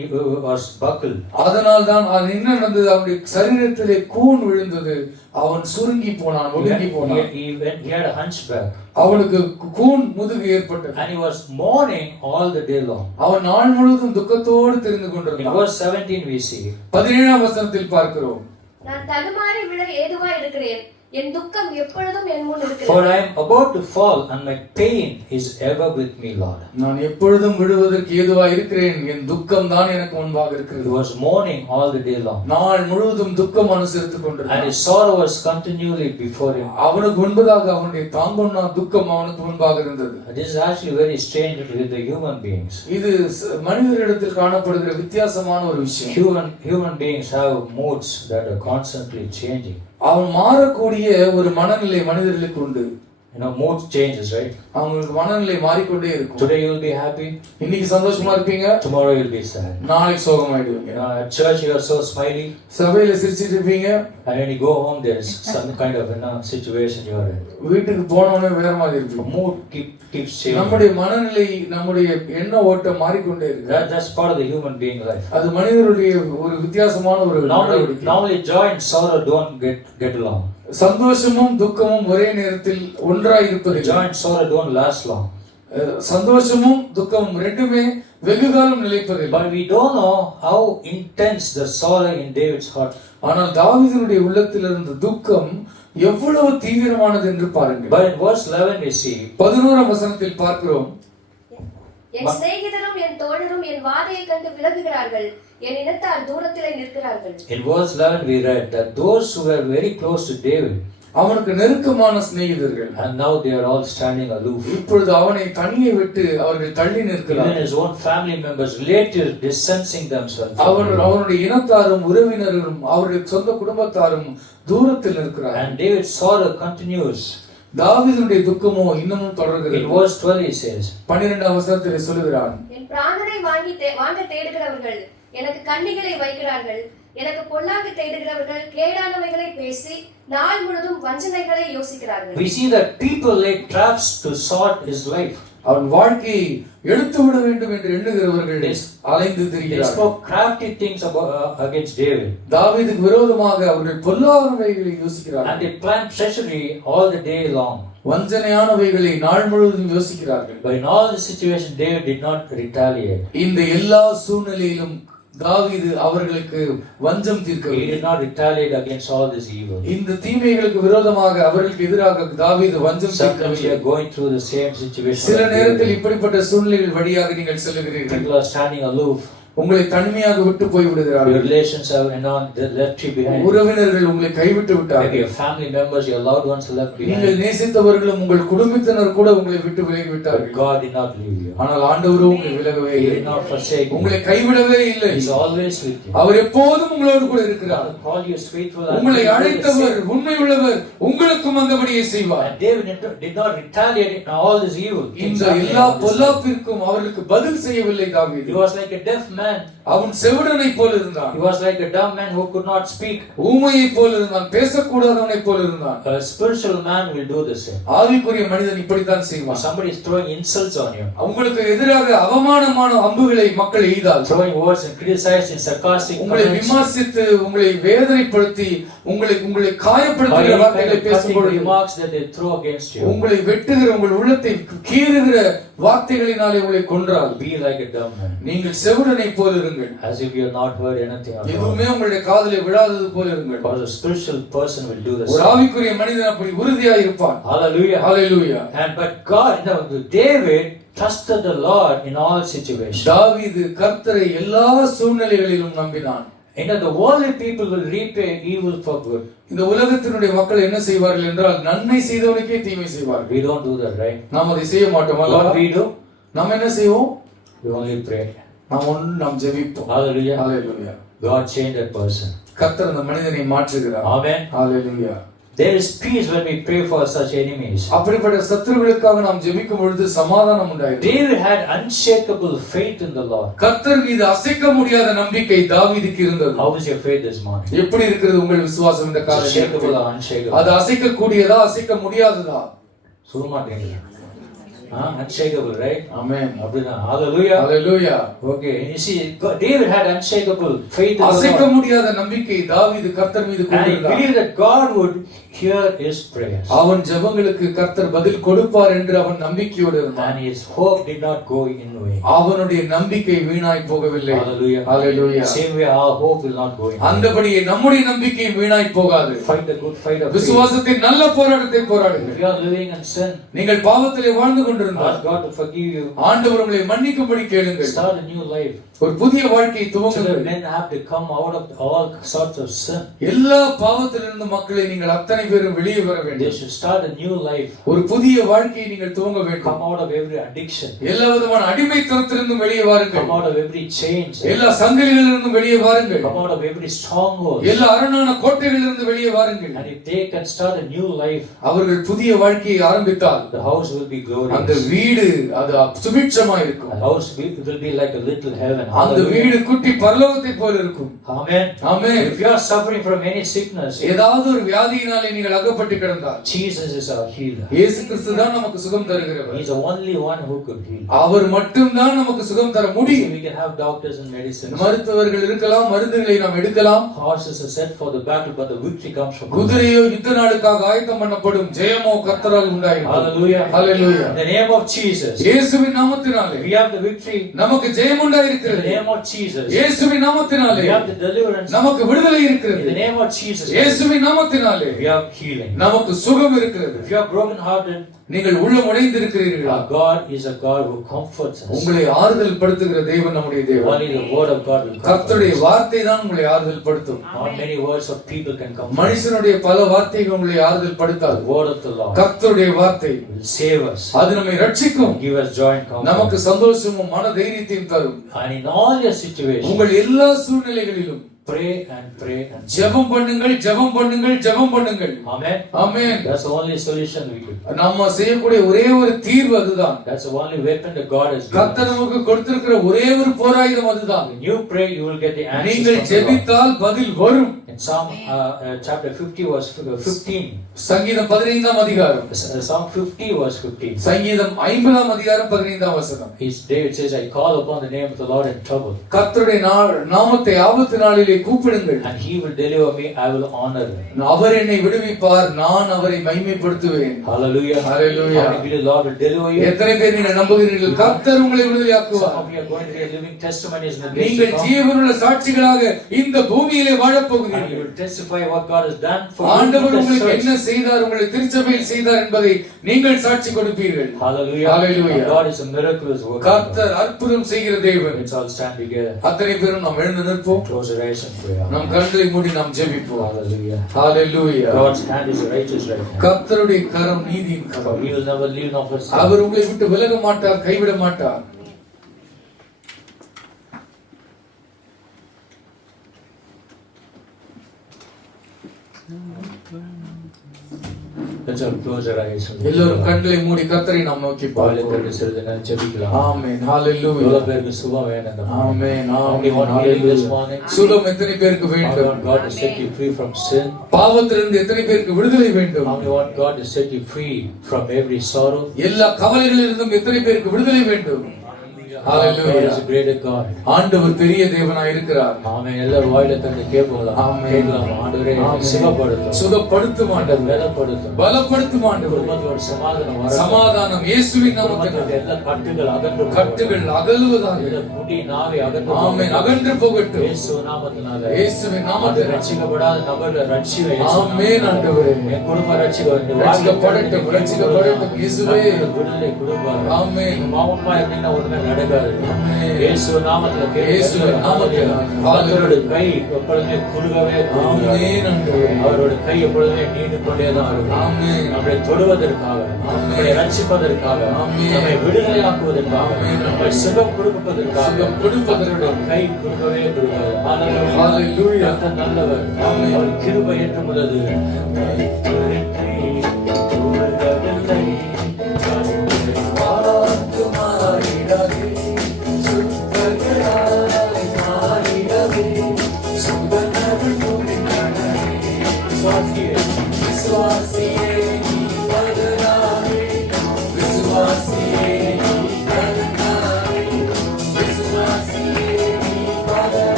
was buckled. அதனால் தான் அது என்ன நடந்தது, அவனுடைய சரீரத்திலே கூன் விழுந்தது, அவன் சுருங்கி போனான், ஒடுங்கி போனான். He had a hunchback. அவனுக்கு கூன் முதுகு ஏற்பட்டது. And he was mourning all the day long. அவன் நாள் முழுவதும் துக்கத்தோடு திரிந்து In கொண்டிருந்தான். verse 17 we see. 17ஆம் வசனத்தில் பார்க்கிறோம். நான் தடுமாறி விழ ஏதுவாய் இருக்கிறேன், என் துக்கம் எப்பொழுதும் என் முன் For இருக்கிறது. I am about to fall, and my pain is ever with me, Lord. நான் எப்பொழுதும் விழுவதற்கு ஏதுவாய் இருக்கிறேன், என் துக்கம் தான் எனக்கு முன்பாக He இருக்கிறது. was mourning all the day long, நாள் முழுவதும் துக்கம் அனுசரித்துக் and கொண்டிருந்தான். his sorrow was continually before him. அவனுக்கு முன்பதாக அவனுடைய தாங்கொன்னா துக்கம் அவனுக்கு முன்பாக இருந்தது. This is actually very strange with the human beings. இது மனிதரிடத்தில் காணப்படுகிற வித்தியாசமான ஒரு விஷயம். Human beings have moods that are constantly changing. அவன் மாறக்கூடிய ஒரு மனநிலை மனிதர்களுக்கு உண்டு. You know, mood changes, right? அவங்களுக்கு மனநிலை மாறிக்கொண்டே இருக்கும். Today you will be happy, இன்னைக்கு சந்தோஷமா இருப்பீங்க, tomorrow you will be sad. நாளைக்கு சோகமாயிடுவீங்க. You know, at church you are so smiley, சபையில சிரிச்சிட்டு இருப்பீங்க, and when you go home there is some kind of situation you are in. வீட்டுக்கு போனோடனே வேற மாதிரி இருப்பீங்க. Mood keeps changing. நம்முடைய மனநிலை, நம்முடைய எண்ண ஓட்டம் மாறிக்கொண்டே இருக்கு. That's part of the human being life. அது மனிதனுடைய ஒரு வித்தியாசமான ஒரு நடவடிக்கை. Normally joy and sorrow don't get along. சந்தோஷமும் துக்கமும் ஒரே நேரத்தில் ஒன்றாய் இருப்பதில்லை. Joy and sorrow don't last long. சந்தோஷமும் துக்கமும் ரெண்டுமே வெகு காலம் நிலைப்பதில்லை. But we don't know how intense the sorrow in David's heart. ஆனால் தாவீதுடைய உள்ளத்தில் இருந்த துக்கம் எவ்வளவு தீவிரமானது என்று பாருங்கள். But in verse 11 we see, 11ஆம் வசனத்தில் பார்க்கிறோம், என் சிநேகிதரும் என் தோழரும் என் வாதையை கண்டு விலகுகிறார்கள், என் இனத்தார் தூரத்திலே நிற்கிறார்கள். in verse 11 we read that those who were very close to David, அவனுக்கு நெருக்கமான சிநேகிதர்கள், and now they are all standing aloof. இப்பொழுது அவனை தனியே விட்டு அவர்கள் தள்ளி Even நிற்கிறார்கள். his own family members, relatives distancing themselves. அவனுடைய இனத்தாரும் உறவினர்களும் அவருடைய சொந்த குடும்பத்தாரும் தூரத்தில் நிற்கிறார்கள். And David's sorrow continues. தாவீதுடைய துக்கமோ இன்னமும் தொடர்கிறது. In verse 12 he says, 12ஆம் வசனத்திலே சொல்லுகிறான், என் பிராணனை வாங்க தேடுகிறவர்கள் எனக்கு கண்ணிகளை வைக்கிறார்கள், எனக்கு பொல்லாங்கு தேடுகிறவர்கள் கேடானவைகளை பேசி நாள் முழுதும் வஞ்சனைகளை யோசிக்கிறார்கள். we see that people lay traps to sort his life. அவன் வாழ்க்கையை எடுத்து விட வேண்டும் என்று எண்ணுகிறவர்கள் அலைந்து They திரிகிறார்கள். spoke crafty things against David, தாவீதுக்கு விரோதமாக அவர்கள் பொல்லாதவைகளை யோசிக்கிறார்கள். and they planned treachery all the day long. வஞ்சனையானவைகளை நாள் முழுவதும் யோசிக்கிறார்கள். But in all the situation, David did not retaliate. இந்த எல்லா சூழ்நிலையிலும் தாவீது அவர்களுக்கு வஞ்சம் He தீர்க்கவில்லை. did not retaliate against all this evil. இந்த தீமைகளுக்கு விரோதமாக அவர்களுக்கு எதிராக தாவீது வஞ்சம் Sometimes you தீர்க்கவில்லை. are going through the same situation. சில like நேரத்தில் David. இப்படிப்பட்ட சூழ்நிலைகள் வழியாக நீங்கள் செல்லுகிறீர்கள். People are standing aloof. உங்களை தனிமையாக விட்டு போய் Your விடுகிறார்கள். relations have they left you behind. உறவினர்கள் உங்களை கைவிட்டு Maybe விட்டார்கள். your family members, your loved ones are left நீங்கள் behind. நேசித்தவர்களும் உங்கள் குடும்பத்தினர் கூட உங்களை விட்டு விலகி But விட்டார்கள். God did not leave you. ஆனால் ஆண்டவரோ உங்களை விலகவே He இல்லை. did not forsake you. உங்களை கைவிடவே இல்லை. He is always with you. அவர் எப்போதும் உங்களோடு கூட இருக்கிறார். God called you faithful. உங்களை அழைத்தவர் உண்மை உள்ளவர், உங்களுக்கும் அந்தபடியே செய்வார். And David did not retaliate in all this evil. இந்த எல்லா பொல்லாப்பிற்கும் அவர்களுக்கு பதில் செய்யவில்லை தாவீது. He was like a deaf man. அவன் செவிடனை போல இருந்தான். He was like a dumb man who could not speak. ஊமையை போல இருந்தான், பேசக்கூடாதவனை போல இருந்தான். A spiritual man will do the same. ஆவிக்குரிய மனிதன் இப்படித்தான் If செய்வான். somebody is throwing insults on you, உங்களுக்கு எதிராக அவமானமான அம்புகளை மக்கள் எய்தால், throwing words and criticizing, sarcastic உங்களை comments, விமர்சித்து உங்களை வேதனைப்படுத்தி உங்களை or காயப்படுத்துகிற any kind வார்த்தைகளை of cutting பேசும்பொழுது, remarks that they throw against you, உங்களை வெட்டுகிற உங்கள் உள்ளத்தை கீறுகிற வார்த்தைகளினாலே உங்களை கொன்றால், be like a dumb man, நீங்கள் செவிடனை போல இருங்கள். as if you have not heard anything at all. எதுவுமே உங்களுடைய காதிலே விழாதது போல இருங்கள். Because a spiritual person will do the ஒரு same. ஆவிக்குரிய மனிதன் அப்படி உறுதியாய் இருப்பான். Hallelujah. Hallelujah. But God, David trusted the Lord in all situations. தாவீது கர்த்தரை எல்லா சூழ்நிலைகளிலும் நம்பினான். The worldly people will repay evil for good. இந்த உலகத்தினுடைய மக்கள் என்ன செய்வார்கள் என்றால், நன்மை செய்தவனுக்கே தீமை செய்வார்கள். We don't do that, right? நாம் அதை செய்ய மாட்டோம். What we do? நாம் என்ன செய்வோம்? We only pray. நாம் ஜெபிப்போம். Hallelujah. Hallelujah. God changed that person. கர்த்தர் அந்த மனிதனை மாற்றுகிறார். Amen. Hallelujah. There is peace when we pray for such enemies. அப்படிப்பட்ட சத்துருக்களுக்காக நாம் ஜெபிக்கும் பொழுது சமாதானம் உண்டாயிற்று. David had unshakable faith in the Lord. கர்த்தர் மீது அசைக்க முடியாத நம்பிக்கை தாவீதுக்கு இருந்தது. How is your faith this morning? எப்படி இருக்கிறது உங்கள் விசுவாசம் இந்த காலையில்? Unshakable or unshakable? அது அசைக்க கூடியதா அசைக்க முடியாததா? சொல்ல மாட்டீங்களா? Unshakable, right? Amen. அப்படினா hallelujah. Hallelujah. Okay, you see, David had unshakable faith in the அசைக்க Lord. முடியாத நம்பிக்கை தாவீது கர்த்தர் மீது And he கொண்டிருந்தார். believed that God would hear his prayers. அவன் ஜெபங்களுக்கு கர்த்தர் பதில் கொடுப்பார் என்று அவன் நம்பிக்கையோடு இருந்தான். And his hope did not go in vain. அவனுடைய நம்பிக்கை வீணாய் போகவில்லை. Hallelujah. Hallelujah. Same way our hope will not go in vain. அந்தபடியே நம்முடைய நம்பிக்கை வீணாய் போகாது. Fight the good fight of faith. விசுவாசத்தின் நல்ல போராட்டத்தை போராடுங்கள். If you are living in sin, நீங்கள் பாவத்திலே வாழ்ந்து கொண்டிருந்தால் ask God to forgive you. ஆண்டவர் உங்களை மன்னிக்கும்படி கேளுங்கள். Start a new life. ஒரு புதிய வாழ்க்கையை So துவங்குங்கள். that men have to come out of all sorts of sin. எல்லா பாவத்திலிருந்து மக்களை நீங்கள் அத்தனை பேரும் வெளியே வர They வேண்டும். should start a new life. ஒரு புதிய வாழ்க்கையை நீங்கள் துவங்க வேண்டும். Come out of every addiction. எல்லா விதமான அடிமைத்தனத்திலிருந்தும் வெளியே வாருங்கள். Come out of every chains. எல்லா சங்கிலிகளிலிருந்தும் வெளியே வாருங்கள். Come out of every stronghold. எல்லா அரணான கோட்டைகளிலிருந்து வெளியே வாருங்கள். And if they can start a new life, அவர்கள் புதிய வாழ்க்கையை ஆரம்பித்தால் the house will be அந்த glorious. வீடு அது சுபிட்சமா இருக்கும். The house will be like a little heaven. அந்த வீடு குட்டி பரலோகத்தை போல இருக்கும். Amen. Amen. If you are suffering from any sickness, ஏதாவது ஒரு வியாதியினாலே நீங்கள் அகப்பட்டு கிடந்தால் Jesus is our healer. இயேசு கிறிஸ்து தான் நமக்கு சுகம் தருகிறவர். He is the only one who could heal. அவர் மட்டும்தான் நமக்கு சுகம் தர முடியும். We can have doctors and medicines. மருத்துவர்கள் இருக்கலாம், மருந்துகளை நாம் எடுக்கலாம். Horses are set for the battle, but the victory comes from God. குதிரையோ யுத்த நாளுக்காக ஆயத்தம் பண்ணப்படும், ஜெயமோ கர்த்தரால் உண்டாயிருக்கும். Hallelujah. Hallelujah. In the name of Jesus, இயேசுவின் நாமத்தினாலே we have the victory. நமக்கு ஜெயம் In உண்டாயிருக்கிறது. the name of Jesus, இயேசுவின் நாமத்தினாலே we have the deliverance. நமக்கு விடுதலை In இருக்கிறது. the name of Jesus, இயேசுவின் நாமத்தினாலே we have healing. நமக்கு சுகம் இருக்கிறது. If you are broken hearted, நீங்கள் உள்ளம் உடைந்திருக்கிறீர்களா? our God is a God who comforts us. உங்களை ஆறுதல் படுத்துகிற தேவன் நம்முடைய தேவன். Only the word of God will comfort கர்த்தருடைய us. வார்த்தை தான் உங்களை ஆறுதல் படுத்தும். Not many words of people can comfort us. மனுஷனுடைய பல வார்த்தைகள் உங்களை ஆறுதல் படுத்தாது. The word of the Lord கர்த்தருடைய வார்த்தை will save us, அது நம்மை ரட்சிக்கும். give us joy and comfort. நமக்கு சந்தோஷமும் மன தைரியத்தையும் தரும். And in all your situations, உங்கள் எல்லா சூழ்நிலைகளிலும் pray and pray and pray. ஜெபம் பண்ணுங்கள், ஜெபம் பண்ணுங்கள், ஜெபம் பண்ணுங்கள். Amen. Amen. That's the only solution we could. நம்ம செய்யக்கூடிய ஒரே ஒரு தீர்வு அதுதான். That's the only weapon that God has given கர்த்தர் us. நமக்கு கொடுத்திருக்கிற ஒரே ஒரு போராயுதம் அதுதான். When you pray, you will get the answers நீங்கள் from the Lord. ஜெபித்தால் பதில் வரும். In Psalm chapter 50 verse 15. சங்கீதம் 15ஆம் அதிகாரம். Psalm 50 verse 15. சங்கீதம் 50ஆம் அதிகாரம் 15ஆம் வசனம். David says, I call upon the name of the Lord in trouble. கர்த்தருடைய நாமத்தை ஆபத்து நாளிலே கூப்பிடுங்கள். And he will deliver me, I will honor him. அவர் என்னை விடுவிப்பார், நான் அவரை மகிமைப்படுத்துவேன். Hallelujah. Hallelujah. How many believe the Lord will deliver you? எத்தனை பேர் நீங்கள் நம்புகிறீர்கள் கர்த்தர் உங்களை விடுதலையாக்குவார்? Some of you are going to be living testimonies in the days to நீங்கள் come. ஜீவனுள்ள சாட்சிகளாக இந்த பூமியிலே வாழப் And you போகிறீர்கள். will testify what God has done for you in ஆண்டவர் the உங்களுக்கு church. என்ன செய்தார், உங்களை திருச்சபையில் செய்தார் என்பதை நீங்கள் சாட்சி கொடுப்பீர்கள். Hallelujah. Hallelujah. And God is a miraculous worker. கர்த்தர் அற்புதம் செய்கிற தேவன். Let's all stand together. அத்தனை பேரும் நாம் எழுந்து நிற்போம். Close your eyes and pray. நம் கண்களை மூடி நாம் ஜெபிப்போம். Hallelujah. Hallelujah. God's hand is righteous right now. கர்த்தருடைய கரம் நீதியின் கரம். He will never leave nor forsake. அவர் உங்களை விட்டு விலக மாட்டார், கைவிட மாட்டார். Let's all close our eyes. எல்லோரும் கண்களை மூடி கர்த்தரை நாம் நோக்கி பார்ப்போம். பாலித்தோடு சிறிது நேரம் ஜெபிக்கலாம். ஆமென். ஹalleluya. எவ்வளவு பேருக்கு சுகம் வேணும் இந்த morning? Amen. Only one amen. healing this hallelujah. morning. சுகம் எத்தனை பேருக்கு Only வேண்டும்? want God to set you free from sin. பாவத்திலிருந்து எத்தனை பேருக்கு விடுதலை வேண்டும்? Only want God to set you free from every sorrow. எல்லா கவலைகளிலிருந்தும் எத்தனை பேருக்கு விடுதலை வேண்டும்? Hallelujah. God is a greater God. ஆண்டவர் பெரிய தேவனாய் இருக்கிறார். ஆமென். எல்லாரும் வாயில தந்து கேட்போம். ஆமென். கேட்கலாம். ஆண்டவரே சுகப்படுத்தும். சுகப்படுத்தும் ஆண்டவர். பலப்படுத்தும். பலப்படுத்தும் ஆண்டவர். குடும்பத்தோட சமாதானம் வர. சமாதானம் இயேசுவின் நாமத்தில். எல்லா கட்டுகள் அகன்று கட்டுகள் அகலுவதாக. எல்லா முடி நாவை அகன்று. ஆமென். அகன்று போகட்டும். இயேசு நாமத்தினால. இயேசுவின் நாமத்தில் ரட்சிக்கப்படாத நபர்கள் ரட்சிக்க. ஆமென் ஆண்டவரே. என் குடும்ப ரட்சிக்க. ரட்சிக்கப்படட்டும், ரட்சிக்கப்படட்டும் இயேசுவே. விடுதலை கொடுப்பார். ஆமென். மாமமா எப்படின்னா ஒண்ணுமே நடக்காது. இயேசு நாமத்துல இயேசுவின் நாமத்தில். அவரோட கை எப்பொழுதுமே குறுகவே கூடாது. ஆமென் ஆண்டவரே. அவரோட கை எப்பொழுதுமே நீண்டு கொண்டேதான் இருக்கும். ஆமென். நம்மை தொடுவதற்காக, நம்மை ரட்சிப்பதற்காக, ஆமென். நம்மை விடுதலையாக்குவதற்காக, ஆமென். நம்மை சுகம் கொடுப்பதற்காக, சுகம் கொடுப்பதற்காக. அவரோட கை குறுகவே கூடாது. ஹalleluya. கர்த்தர் நல்லவர். ஆமென். அவர் கிருபை என்றும் உள்ளது.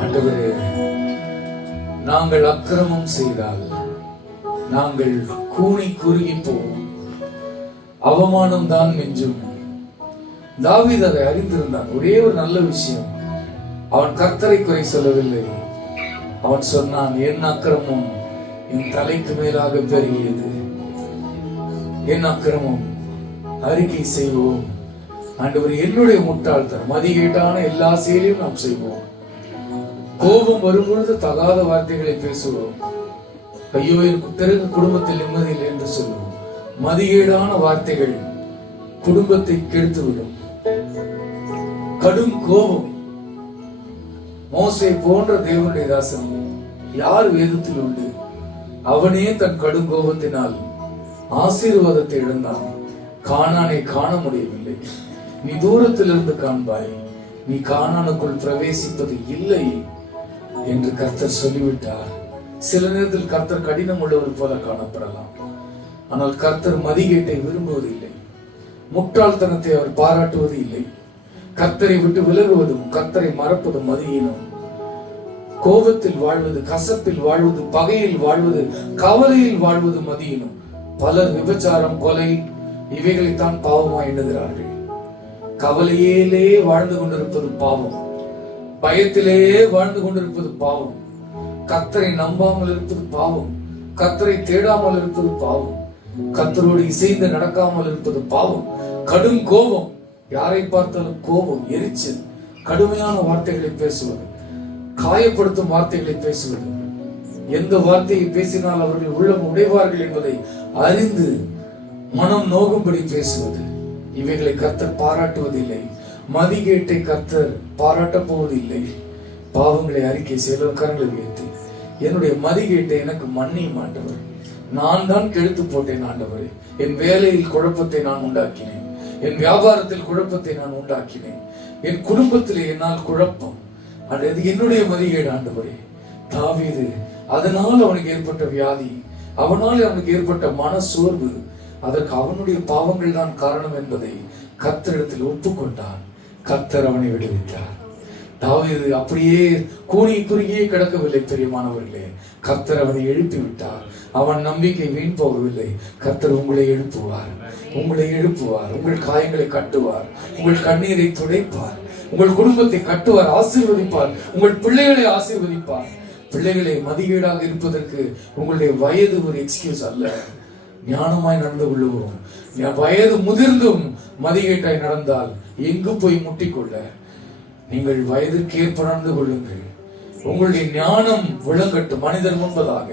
ஆண்டவரே, நாங்கள் அக்கிரமம் செய்தால் நாங்கள் கூனி குறுகி போவோம், அவமானம் தான் மிஞ்சும். தாவீது அதை அறிந்திருந்தான். ஒரே ஒரு நல்ல விஷயம், அவன் கர்த்தரை குறை சொல்லவில்லை. அவன் சொன்னான், என் அக்கிரமம் என் தலைக்கு மேலாக பெருகியது, என் அக்கிரமம் அறிக்கை செய்வோம். ஆண்டவர், என்னுடைய முட்டாள்தனம் மதிகேட்டான எல்லா செயலையும் நாம் செய்வோம். கோபம் வரும்பொழுது தகாத வார்த்தைகளை பேசுவோம். ஐயோ, என் பிறகு குடும்பத்தில் நிம்மதி இல்லை என்று சொல்லுவோம். மதிகேடான வார்த்தைகள் குடும்பத்தை கெடுத்துவிடும். கடும் கோபம். மோசே போன்ற தேவனுடைய தாசன் யார் வேதத்தில் உண்டு? அவனே தன் கடும் கோபத்தினால் ஆசீர்வாதத்தை இழந்தான். கானானை காண முடியவில்லை. நீ தூரத்திலிருந்து காண்பாய், நீ கானானுக்குள் பிரவேசிப்பது இல்லை என்று கர்த்தர் சொல்லிவிட்டார். சில நேரத்தில் கர்த்தர் கடினம் உள்ளவர் போல காணப்படலாம். ஆனால் கர்த்தர் மதிகேட்டை விரும்புவதில்லை. முட்டாள்தனத்தை அவர் பாராட்டுவது இல்லை. கர்த்தரை விட்டு விலகுவதும் கர்த்தரை மறப்பதும் மதியினம். கோபத்தில் வாழ்வது, கசப்பில் வாழ்வது, பகையில் வாழ்வது, கவலையில் வாழ்வது மதியினம். பலர் விபச்சாரம், கொலை இவைகளைத்தான் பாவமாய் எண்ணுகிறார்கள். கவலையிலே வாழ்ந்து கொண்டிருப்பது பாவம். பயத்திலேயே வாழ்ந்து கொண்டிருப்பது பாவம். கர்த்தரை நம்பாமல் இருப்பது பாவம். கர்த்தரை தேடாமல் இருப்பது பாவம். கர்த்தரோடு இசைந்து நடக்காமல் இருப்பது பாவம். கடும் கோபம், யாரை பார்த்தாலும் கோபம், எரிச்சல், கடுமையான வார்த்தைகளை பேசுவது, காயப்படுத்தும் வார்த்தைகளை பேசுவது, எந்த வார்த்தையை பேசினால் அவர்கள் உள்ளம் உடைவார்கள் என்பதை அறிந்து மனம் நோகும்படி பேசுவது, இவைகளை கர்த்தர் பாராட்டுவதில்லை. மதிகேட்டை கர்த்தர் பாராட்ட போவதில்லை. பாவங்களை அறிக்கை செய்த கரங்களை உயர்த்தி என்னுடைய மதிகேட்டை எனக்கு மன்னியும் ஆண்டவர். நான் தான் கெடுத்து போட்டேன் ஆண்டவரே. என் வேலையில் குழப்பத்தை நான் உண்டாக்கினேன், என் வியாபாரத்தில் குழப்பத்தை நான் உண்டாக்கினேன், என் குடும்பத்திலே என்னால் குழப்பம். அது என்னுடைய மதிகேடு ஆண்டவரே. தாவீது அதனால் அவனுக்கு ஏற்பட்ட வியாதி, அவனால் அவனுக்கு ஏற்பட்ட மன சோர்வு, அதற்கு அவனுடைய பாவங்கள் தான் காரணம் என்பதை கர்த்தரிடத்தில் ஒப்புக்கொண்டான். கர்த்தர் அவனை விடுவித்தார். தாவீது அப்படியே கூனி குறுகியே கிடக்கவில்லை பிரியமானவர்களே. கர்த்தர் அவனை எழுப்பி விட்டார். அவன் நம்பிக்கை வீண் போகவில்லை. கர்த்தர் உங்களை எழுப்புவார், உங்களை எழுப்புவார், உங்கள் காயங்களை கட்டுவார், உங்கள் கண்ணீரை துடைப்பார், உங்கள் குடும்பத்தை கட்டுவார், ஆசீர்வதிப்பார், உங்கள் பிள்ளைகளை ஆசீர்வதிப்பார். பிள்ளைகளை மதிகேடாக இருப்பதற்கு உங்களுடைய வயது ஒரு எக்ஸ்கியூஸ் அல்ல. ஞானமாய் நடந்து கொள்ளுவோம். வயது முதிர்ந்தும் மதிகேட்டாய் நடந்தால் எங்கு போய் முட்டிக்கொள்ள? நீங்கள் வயதிற்கு ஏற்ப நடந்து கொள்ளுங்கள். உங்களுடைய ஞானம் விளங்கட்டும் மனிதர் முன்பதாக.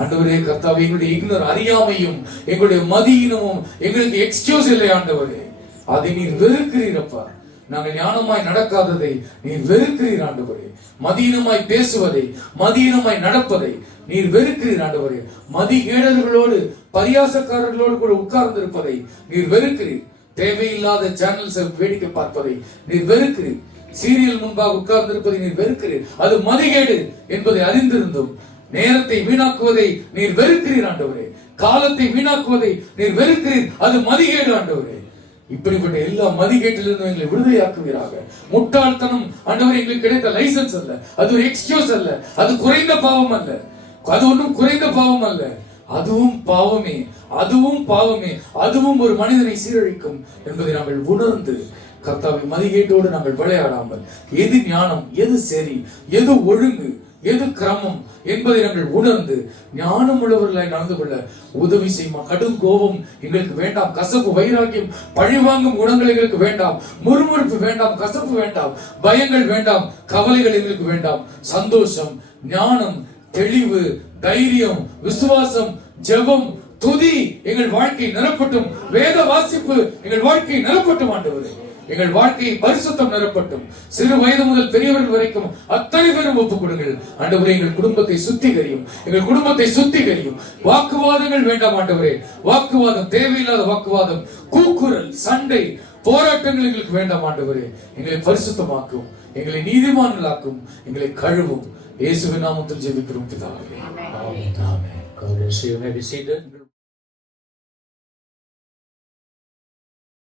ஆண்டவரே கர்த்தாவே, எங்களுடைய இக்னர் அறியாமையும் எங்களுடைய மதியினமும் எங்களுக்கு எக்ஸ்கியூஸ் இல்லை ஆண்டவரே. அதை நீர் வெறுக்கிறீரப்பா. நாங்கள் ஞானமாய் நடக்காததை நீர் வெறுக்கிறீர் ஆண்டவரே. மதியினமாய் பேசுவதை, மதியினமாய் நடப்பதை நீர் வெறுக்கிறீர் ஆண்டவரே. மதிகேடர்களோடு பரியாசக்காரர்களோடு கூட உட்கார்ந்து இருப்பதை நீர் வெறுக்கிறீர். தேவையில்லாத சேனல்ஸ் வேடிக்கை பார்ப்பதை நீர் வெறுக்கிறீர். சீரியல் முன்பாக உட்கார்ந்து இருப்பதை நீர் வெறுக்கிறீர். அது மதிகேடு என்பதை அறிந்திருந்தும் நேரத்தை வீணாக்குவதை நீர் வெறுக்கிறீர் ஆண்டவரே. காலத்தை வீணாக்குவதை நீர் வெறுக்கிறீர். அது மதிகேடு ஆண்டவரே. இப்படிப்பட்ட எல்லா மதிகேட்டிலிருந்து எங்களை விடுதலையாக்குவீராக. முட்டாள்தனம் ஆண்டவரே எங்களுக்கு கிடைத்த லைசன்ஸ் அல்ல, அது ஒரு எக்ஸ்கியூஸ் அல்ல, அது குறைந்த பாவம் அல்ல, அது ஒன்றும் குறைந்த பாவம் அல்ல. அதுவும் பாவமே, அதுவும் பாவமே, அதுவும் ஒரு மனிதனை சீரழிக்கும் என்பதை நாங்கள் உணர்ந்து கர்த்தாவை மதிகேட்டோடு நாங்கள் விளையாடாமல் எது ஞானம், எது சரி, எது ஒழுங்கு, எது கிரமம் என்பதை நாங்கள் உணர்ந்து ஞானம் உள்ளவர்களாய் நடந்து கொள்ள உதவி செய்யுமா. கடும் கோபம் எங்களுக்கு வேண்டாம், கசப்பு வைராக்கியம் பழிவாங்கும் குணங்கள் எங்களுக்கு வேண்டாம், முறுமுறுப்பு வேண்டாம், கசப்பு வேண்டாம், பயங்கள் வேண்டாம், கவலைகள் எங்களுக்கு வேண்டாம். சந்தோஷம், ஞானம், தெளிவு, தைரியம், விசுவாசம், ஜெபம், துதி எங்கள் வாழ்க்கை நிரப்பட்டும். வேத வாசிப்பு எங்கள் வாழ்க்கை நிரப்பட்டும் ஆண்டவரே. எங்கள் வாழ்க்கையை பரிசுத்தம் நிரப்பட்டும். சிறு வயது முதல் பெரியவர்கள் வரைக்கும் அத்தனை பேரும் ஒப்புக் கொடுங்கள் ஆண்டவரே. எங்கள் குடும்பத்தை சுத்திகரியும், எங்கள் குடும்பத்தை சுத்திகரியும். வாக்குவாதங்கள் வேண்டாம் ஆண்டவரே. வாக்குவாதம், தேவையில்லாத வாக்குவாதம், கூக்குரல், சண்டை, போராட்டங்கள் எங்களுக்கு வேண்டாம் ஆண்டவரே. எங்களை பரிசுத்தமாக்கும், எங்களை நீதிமான்களாக்கும், எங்களை கழுவும். இயேசுவின் நாமத்தில் ஜெபிக்கிறோம் பிதாவே. ஆமென். God bless you. You may be seated.